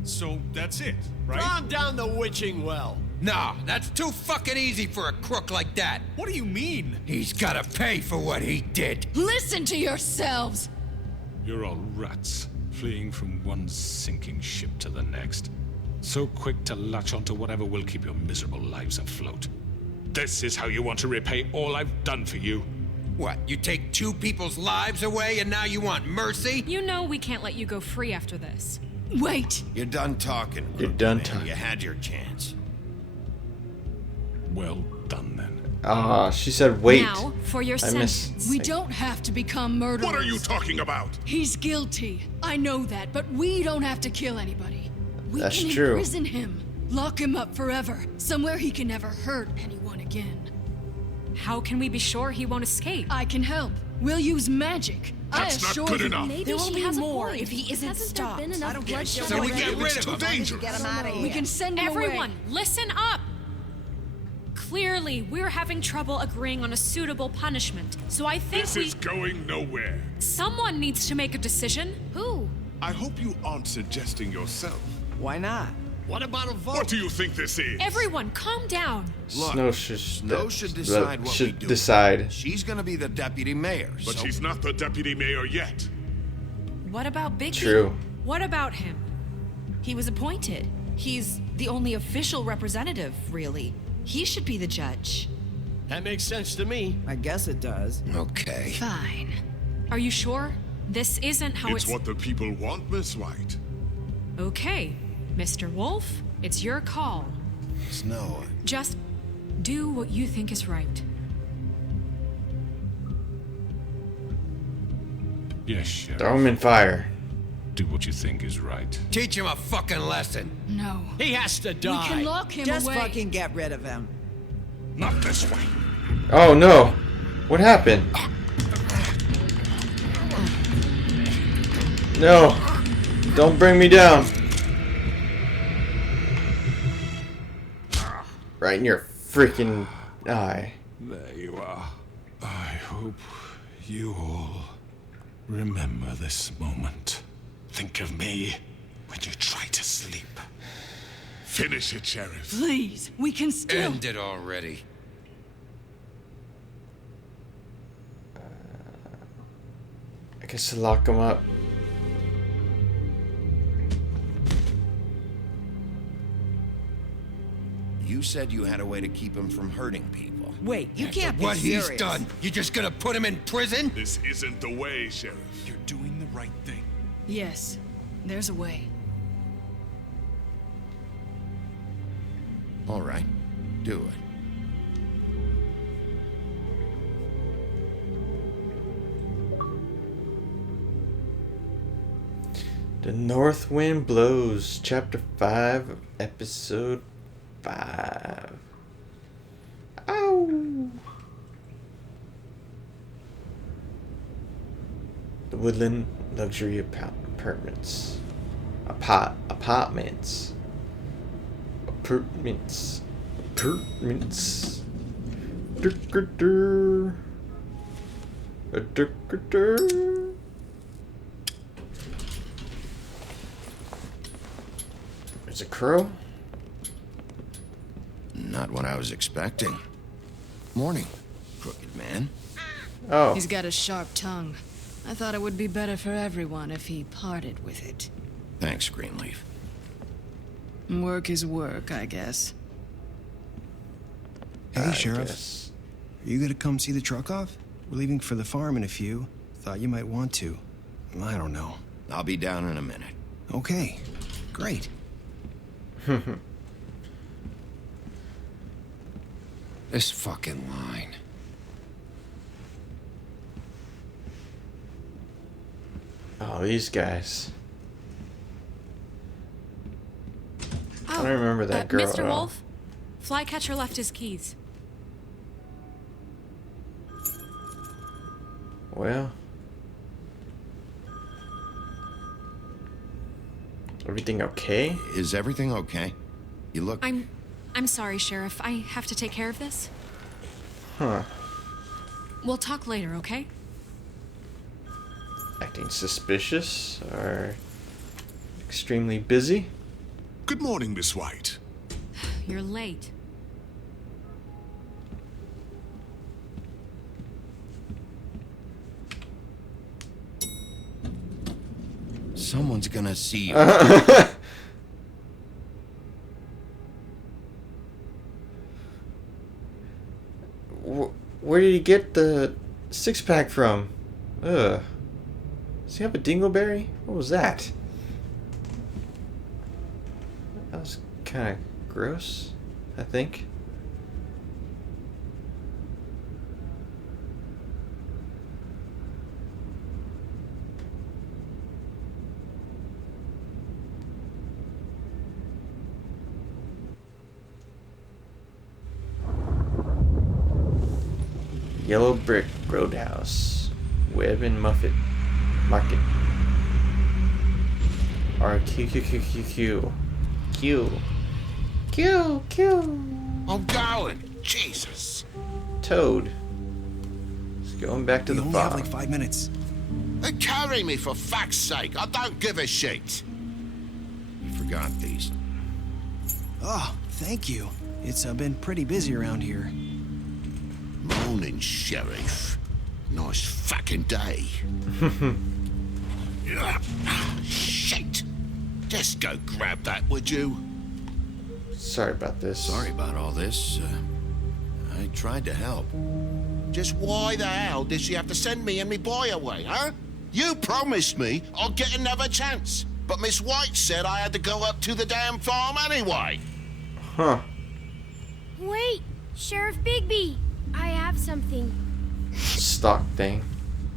So that's it, right? Calm down the witching well. Nah, that's too fucking easy for a crook like that. What do you mean? He's gotta pay for what he did. Listen to yourselves! You're all rats, fleeing from one sinking ship to the next. So quick to latch onto whatever will keep your miserable lives afloat. This is how you want to repay all I've done for you? What, you take 2 people's lives away and now you want mercy? You know we can't let you go free after this. Wait! You're done talking. You're done man. talking. You had your chance. Well done, then. Ah, she said wait. Now, for your I missed. sentence. We don't have to become murderers. What are you talking about? He's guilty. I know that, but we don't have to kill anybody. We That's can true. imprison him. Lock him up forever. Somewhere he can never hurt anyone again. How can we be sure he won't escape? I can help. We'll use magic. That's I not assure good you. enough. Maybe There will she be has more a point. if he isn't Hasn't stopped. there been enough bloodshed So we already? get rid It's of too him. dangerous. Get him out of here. We can send him Everyone, away. listen up! Clearly, we're having trouble agreeing on a suitable punishment, so I think This is going nowhere. someone needs to make a decision. Who? I hope you aren't suggesting yourself. Why not? What about a vote? What do you think this is? Everyone, calm down. Look, Snow should decide what we should do. decide. She's gonna be the deputy mayor. But so she's not the deputy mayor yet. What about Bigby? True. What about him? He was appointed. He's the only official representative, really. He should be the judge. That makes sense to me. I guess it does. Okay. Fine. Are you sure? This isn't how It's what the people want, Miss White. Okay, Mr. Wolf, it's your call. Snow. Just do what you think is right. Yes, Sheriff. Throw him in fire. Do what you think is right. Teach him a fucking lesson. No. He has to die. We can lock him Just away. fucking get rid of him. Not this way. Oh no. What happened? No. Don't bring me down. Right in your freaking eye. There you are. I hope you all remember this moment. Think of me when you try to sleep. Finish it, Sheriff. Please, we can still. End it already. I guess to lock him up. You said you had a way to keep him from hurting people. Wait, you can't be What serious. he's done, you just gonna put him in prison? This isn't the way, Sheriff. You're doing the right thing. Yes, there's a way. All right. Do it. The North Wind Blows, Chapter 5, Episode 5. Ow! The Woodland Luxury Apartments. Apartments. Durr-dur. Durr-dur. There's a crow? Not what I was expecting. Morning, crooked man. Oh. He's got a sharp tongue. I thought it would be better for everyone if he parted with it. Thanks, Greenleaf. Work is work, I guess. Hey, Sheriff. Are you gonna come see the truck off? We're leaving for the farm in a few. Thought you might want to. I don't know. I'll be down in a minute. Okay. Great. This fucking line. Oh, these guys. I Oh, don't remember that girl Mr. at all. Wolf, Flycatcher left his keys. Well. Everything okay? Is everything okay? You look... I'm sorry, Sheriff. I have to take care of this. Huh. We'll talk later, okay? Acting suspicious or extremely busy? Good morning, Miss White. You're late. Someone's gonna see you. Where did he get the six-pack from? Ugh. Does he have a dingleberry? What was that? That was kind of gross, I think. Yellow Brick Roadhouse. Web and Muffet Market. RQQQQQ. Q. I'm going. Jesus. Toad. It's going back to the only have farm. like 5 minutes. They carry me for fuck's sake. I don't give a shit. You forgot these. Oh, thank you. It's been pretty busy around here. Morning, Sheriff. Nice fucking day. Shit. Just go grab that, would you? Sorry about this. Sorry about all this. I tried to help. Just why the hell did she have to send me and me boy away, huh? You promised me I'd get another chance, but Miss White said I had to go up to the damn farm anyway. Huh. Wait, Sheriff Bigby. I have something. Stock thing.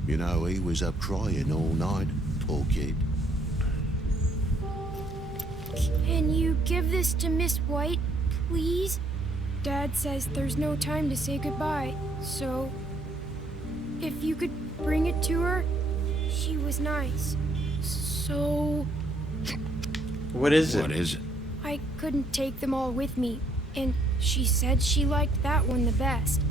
You know, he was up crying all night, poor kid. Can you give this to Miss White, please? Dad says there's no time to say goodbye, so if you could bring it to her, she was nice. So What is it? What is it? I couldn't take them all with me, and she said she liked that one the best.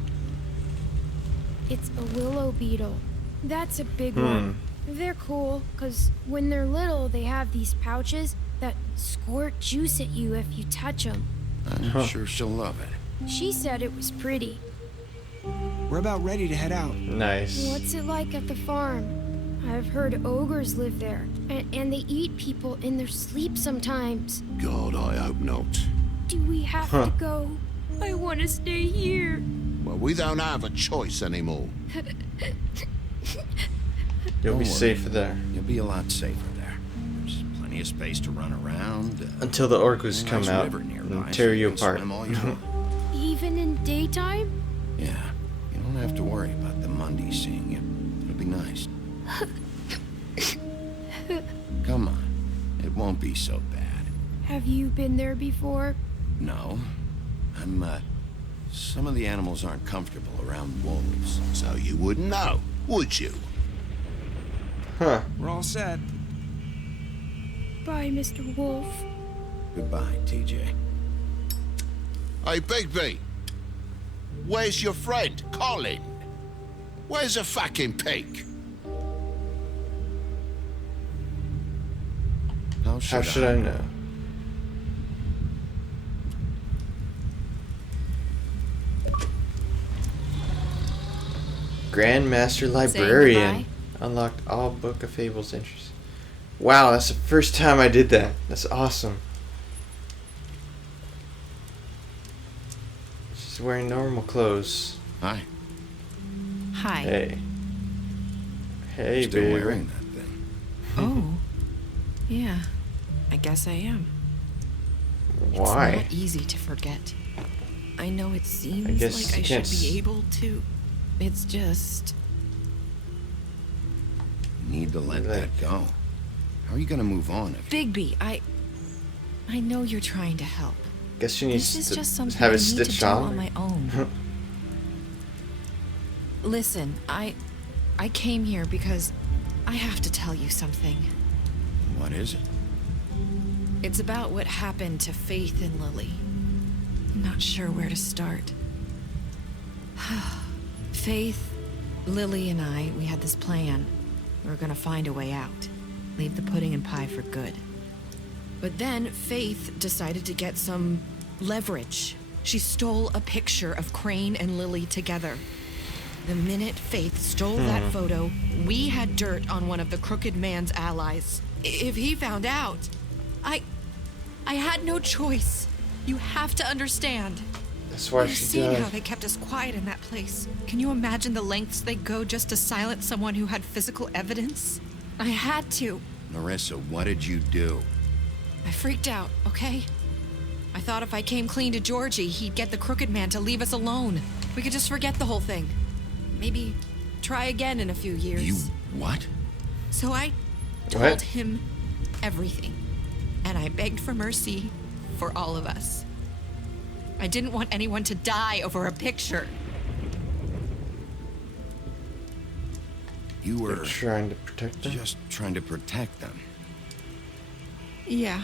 It's a willow beetle. That's a big one. They're cool, because when they're little, they have these pouches that squirt juice at you if you touch them. I'm sure she'll love it. She said it was pretty. We're about ready to head out. Nice. What's it like at the farm? I've heard ogres live there, and they eat people in their sleep sometimes. God, I hope not. Do we have to go? I want to stay here. Well, we don't have a choice anymore. You'll be Don't worry. safer there. You'll be a lot safer there. There's plenty of space to run around. Until the orcas a come nice out river nearby, and tear so you can apart. swim all you want. Even in daytime? Yeah, you don't have to worry about the Mundy seeing you. It'll be nice. Come on, it won't be so bad. Have you been there before? No, some of the animals aren't comfortable around wolves, so you wouldn't know, would you? Huh. We're all set. Bye, Mr. Wolf. Goodbye, TJ. Hey, Bigby. Where's your friend, Colin? Where's the fucking pig? How should I know? Grandmaster Librarian. Unlocked all Book of Fables entries. Wow, that's the first time I did that. That's awesome. She's wearing normal clothes. Hi. Hi. Hey. Hey, Still baby. wearing that thing. Oh. Yeah. I guess I am. Why? It's not easy to forget. I know it seems guess like I you should can't be able to. It's just... You need to let that go. How are you gonna move on if Bigby, I know you're trying to help. Guess she needs This is to just something have I it need to stitched do on. on my own. Listen, I came here because I have to tell you something. What is it? It's about what happened to Faith and Lily. I'm not sure where to start. Faith, Lily, and I, we had this plan. We were gonna find a way out. Leave the pudding and pie for good. But then Faith decided to get some leverage. She stole a picture of Crane and Lily together. The minute Faith stole that photo, we had dirt on one of the Crooked Man's allies. If he found out, I had no choice. You have to understand. That's why You've she seen died. how they kept us quiet in that place. Can you imagine the lengths they go just to silence someone who had physical evidence? I had to. Marissa, what did you do? I freaked out, okay? I thought if I came clean to Georgie, he'd get the Crooked Man to leave us alone. We could just forget the whole thing. Maybe try again in a few years. You what? So I told What? him everything. And I begged for mercy for all of us. I didn't want anyone to die over a picture. You were trying to protect them? Just trying to protect them. Yeah.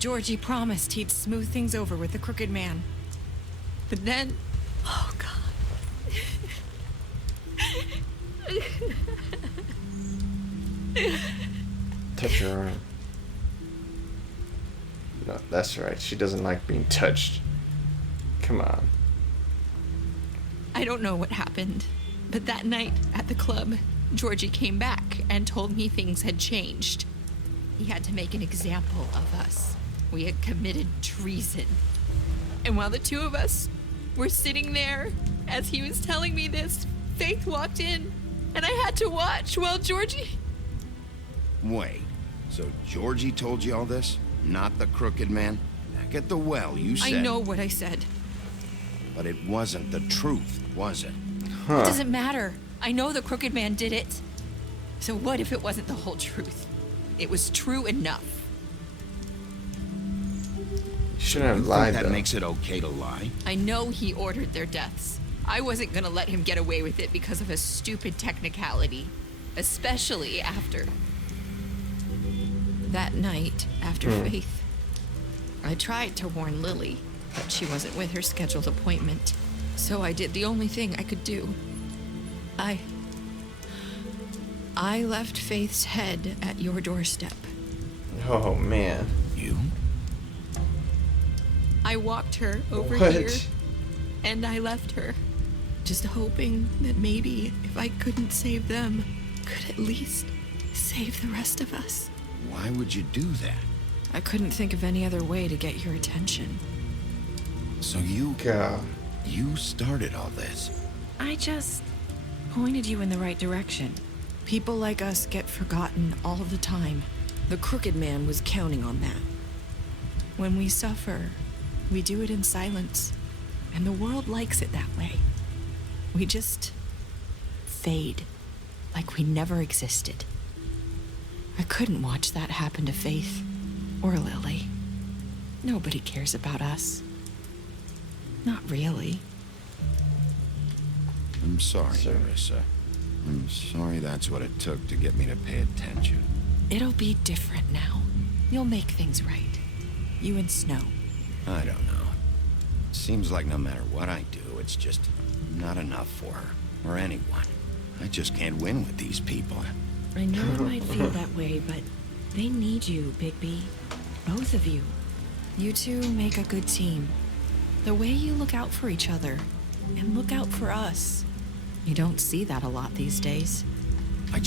Georgie promised he'd smooth things over with the Crooked Man. But then... Oh, God. Touch her arm. No, that's right. She doesn't like being touched. Come on. I don't know what happened, but that night at the club, Georgie came back and told me things had changed. He had to make an example of us. We had committed treason. And while the two of us were sitting there, as he was telling me this, Faith walked in, and I had to watch while Georgie... Wait, so Georgie told you all this? Not the Crooked Man? Back at the well, you said... I know what I said. But it wasn't the truth, was it? It doesn't matter. I know the Crooked Man did it. So what if it wasn't the whole truth? It was true enough. You shouldn't have You lied, think that though. makes it okay to lie? I know he ordered their deaths. I wasn't gonna let him get away with it because of a stupid technicality. Especially after... That night, after Faith, I tried to warn Lily, but she wasn't with her scheduled appointment. So I did the only thing I could do. I left Faith's head at your doorstep. Oh, man. You? I walked her over What? here, and I left her, just hoping that maybe if I couldn't save them, could at least save the rest of us. Why would you do that? I couldn't think of any other way to get your attention. So you... God. You started all this. I just pointed you in the right direction. People like us get forgotten all the time. The Crooked Man was counting on that. When we suffer, we do it in silence, and the world likes it that way. We just fade, like we never existed. I couldn't watch that happen to Faith or Lily. Nobody cares about us. Not really. I'm sorry, Marissa. I'm sorry that's what it took to get me to pay attention. It'll be different now. You'll make things right. You and Snow. I don't know. Seems like no matter what I do, it's just not enough for her, or anyone. I just can't win with these people. I know you might feel that way, but they need you, Bigby. Both of you. You two make a good team. The way you look out for each other, and look out for us. You don't see that a lot these days.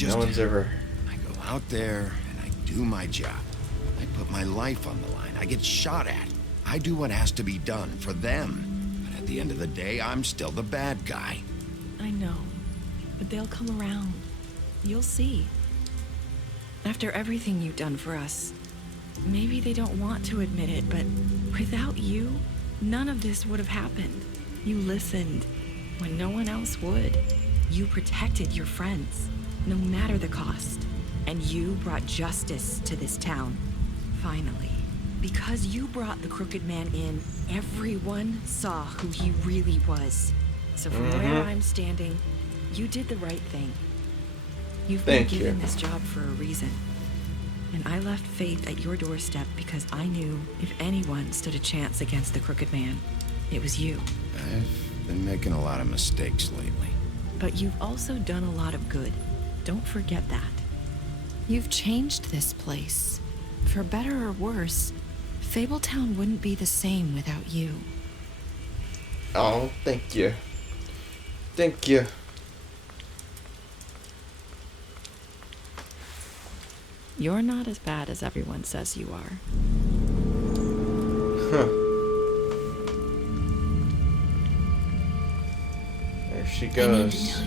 No one's ever. I go out there and I do my job. I put my life on the line. I get shot at. I do what has to be done for them. But at the end of the day, I'm still the bad guy. I know, but they'll come around. You'll see. After everything you've done for us, maybe they don't want to admit it, but without you, none of this would have happened. You listened when no one else would. You protected your friends, no matter the cost. And you brought justice to this town. Finally. Because you brought the Crooked Man in, everyone saw who he really was. So from where I'm standing, you did the right thing. You've been given this job for a reason. And I left Faith at your doorstep because I knew if anyone stood a chance against the Crooked Man, it was you. I've been making a lot of mistakes lately. But you've also done a lot of good. Don't forget that. You've changed this place. For better or worse, Fabletown wouldn't be the same without you. Oh, thank you. Thank you. You're not as bad as everyone says you are. Huh. There she goes.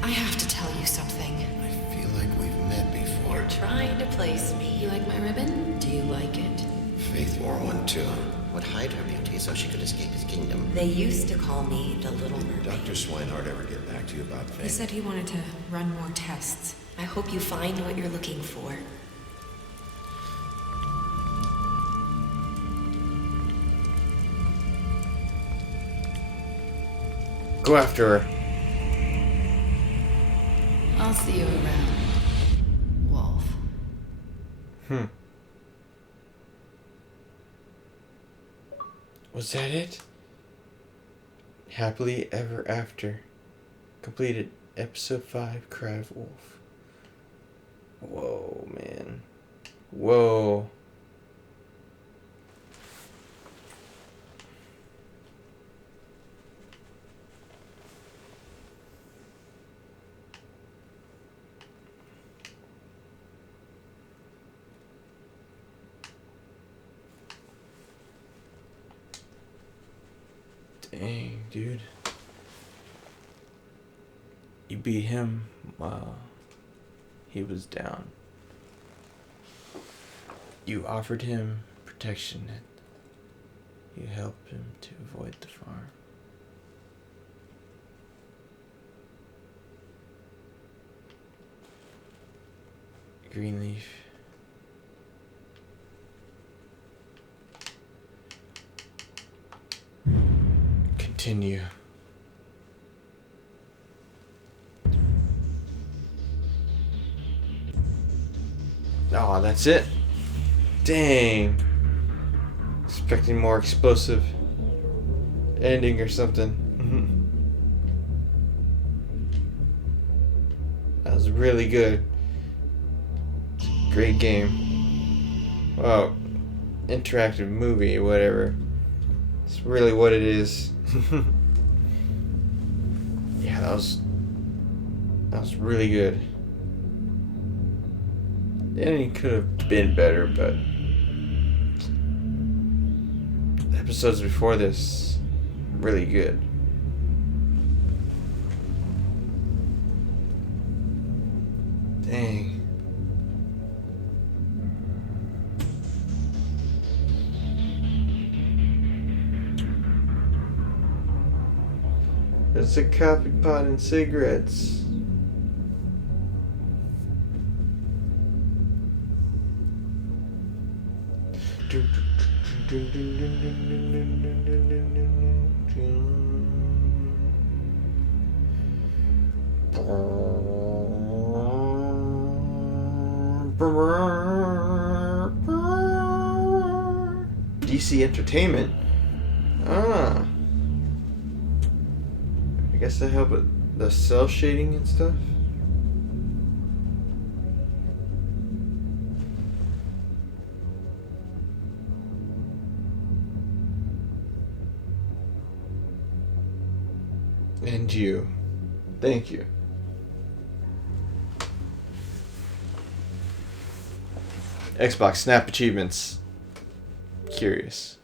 I have to tell you something. I feel like we've met before. You're trying to place me. You like my ribbon? Do you like it? Faith wore one too. Would hide her beauty so she could escape his kingdom. They used to call me the Little Mermaid. Dr. Swinehart ever get back to you about Faith? He said he wanted to run more tests. I hope you find what you're looking for. Go after her. I'll see you around, Wolf. Was that it? Happily Ever After. Completed episode 5, Cry of Wolf. Whoa, man. Whoa. Dang, dude. You beat him while he was down. You offered him protection. You helped him to avoid the farm. Greenleaf. Continue. Oh, that's it. Dang. Expecting more explosive ending or something. That was really good. Great game. Wow. Interactive movie, whatever. It's really what it is. Yeah, that was really good. The ending could have been better, but the episodes before this, really good. Dang. It's a coffee pot and cigarettes. DC Entertainment. Ah. I guess that help with the cell shading and stuff. And you. Thank you. Xbox Snap achievements. Curious.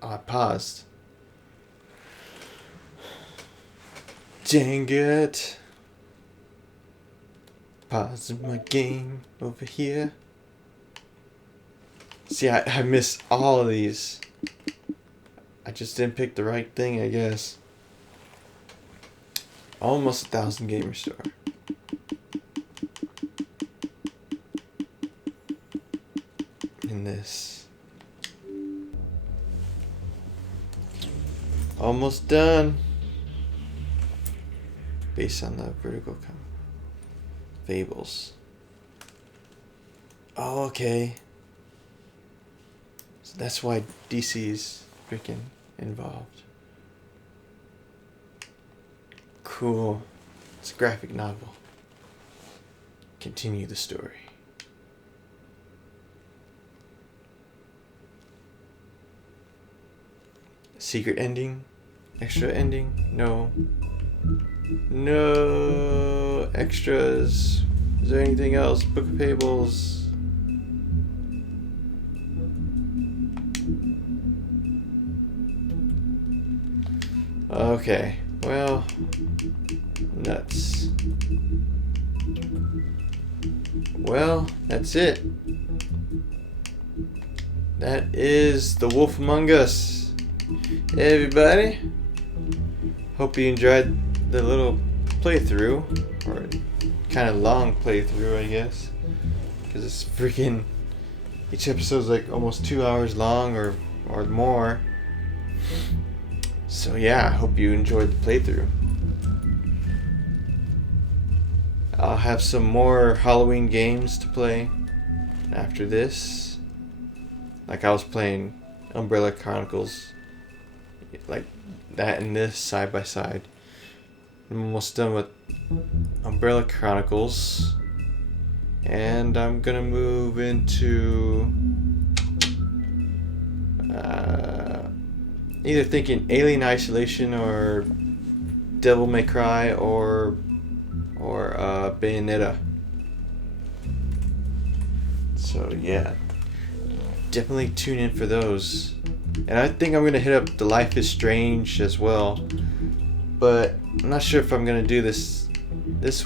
Oh, I paused. Dang it. Pausing my game over here. See, I missed all of these. I just didn't pick the right thing, I guess. Almost 1,000 gamer score. In this. Almost done. Based on the Vertigo Fables. Oh, okay. So that's why DC's freaking involved. Cool. It's a graphic novel. Continue the story. Secret ending? Extra ending? No. No extras. Is there anything else? Book of Fables. Okay, well, nuts. Well, that's it. That is The Wolf Among Us. Hey everybody. Hope you enjoyed the little playthrough, or kind of long playthrough, I guess, because it's freaking, each episode's like almost 2 hours long or more. So yeah, I hope you enjoyed the playthrough. I'll have some more Halloween games to play after this. Like I was playing Umbrella Chronicles, like that and this side by side. I'm almost done with Umbrella Chronicles, and I'm gonna move into either thinking Alien Isolation or Devil May Cry or Bayonetta. So yeah, definitely tune in for those. And I think I'm gonna hit up the Life is Strange as well, but I'm not sure if I'm gonna do this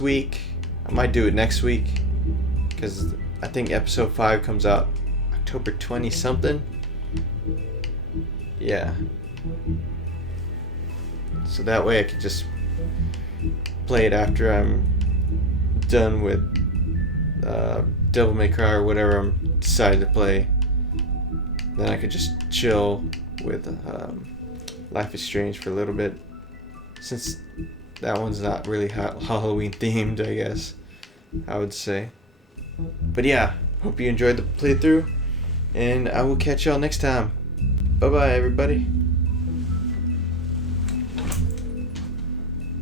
week. I might do it next week, because I think episode 5 comes out October 20 something. Yeah. So that way I can just play it after I'm done with Devil May Cry or whatever I'm decided to play. Then I could just chill with Life is Strange for a little bit, since that one's not really Halloween themed, I guess I would say. But yeah, hope you enjoyed the playthrough, and I will catch y'all next time. Bye bye everybody.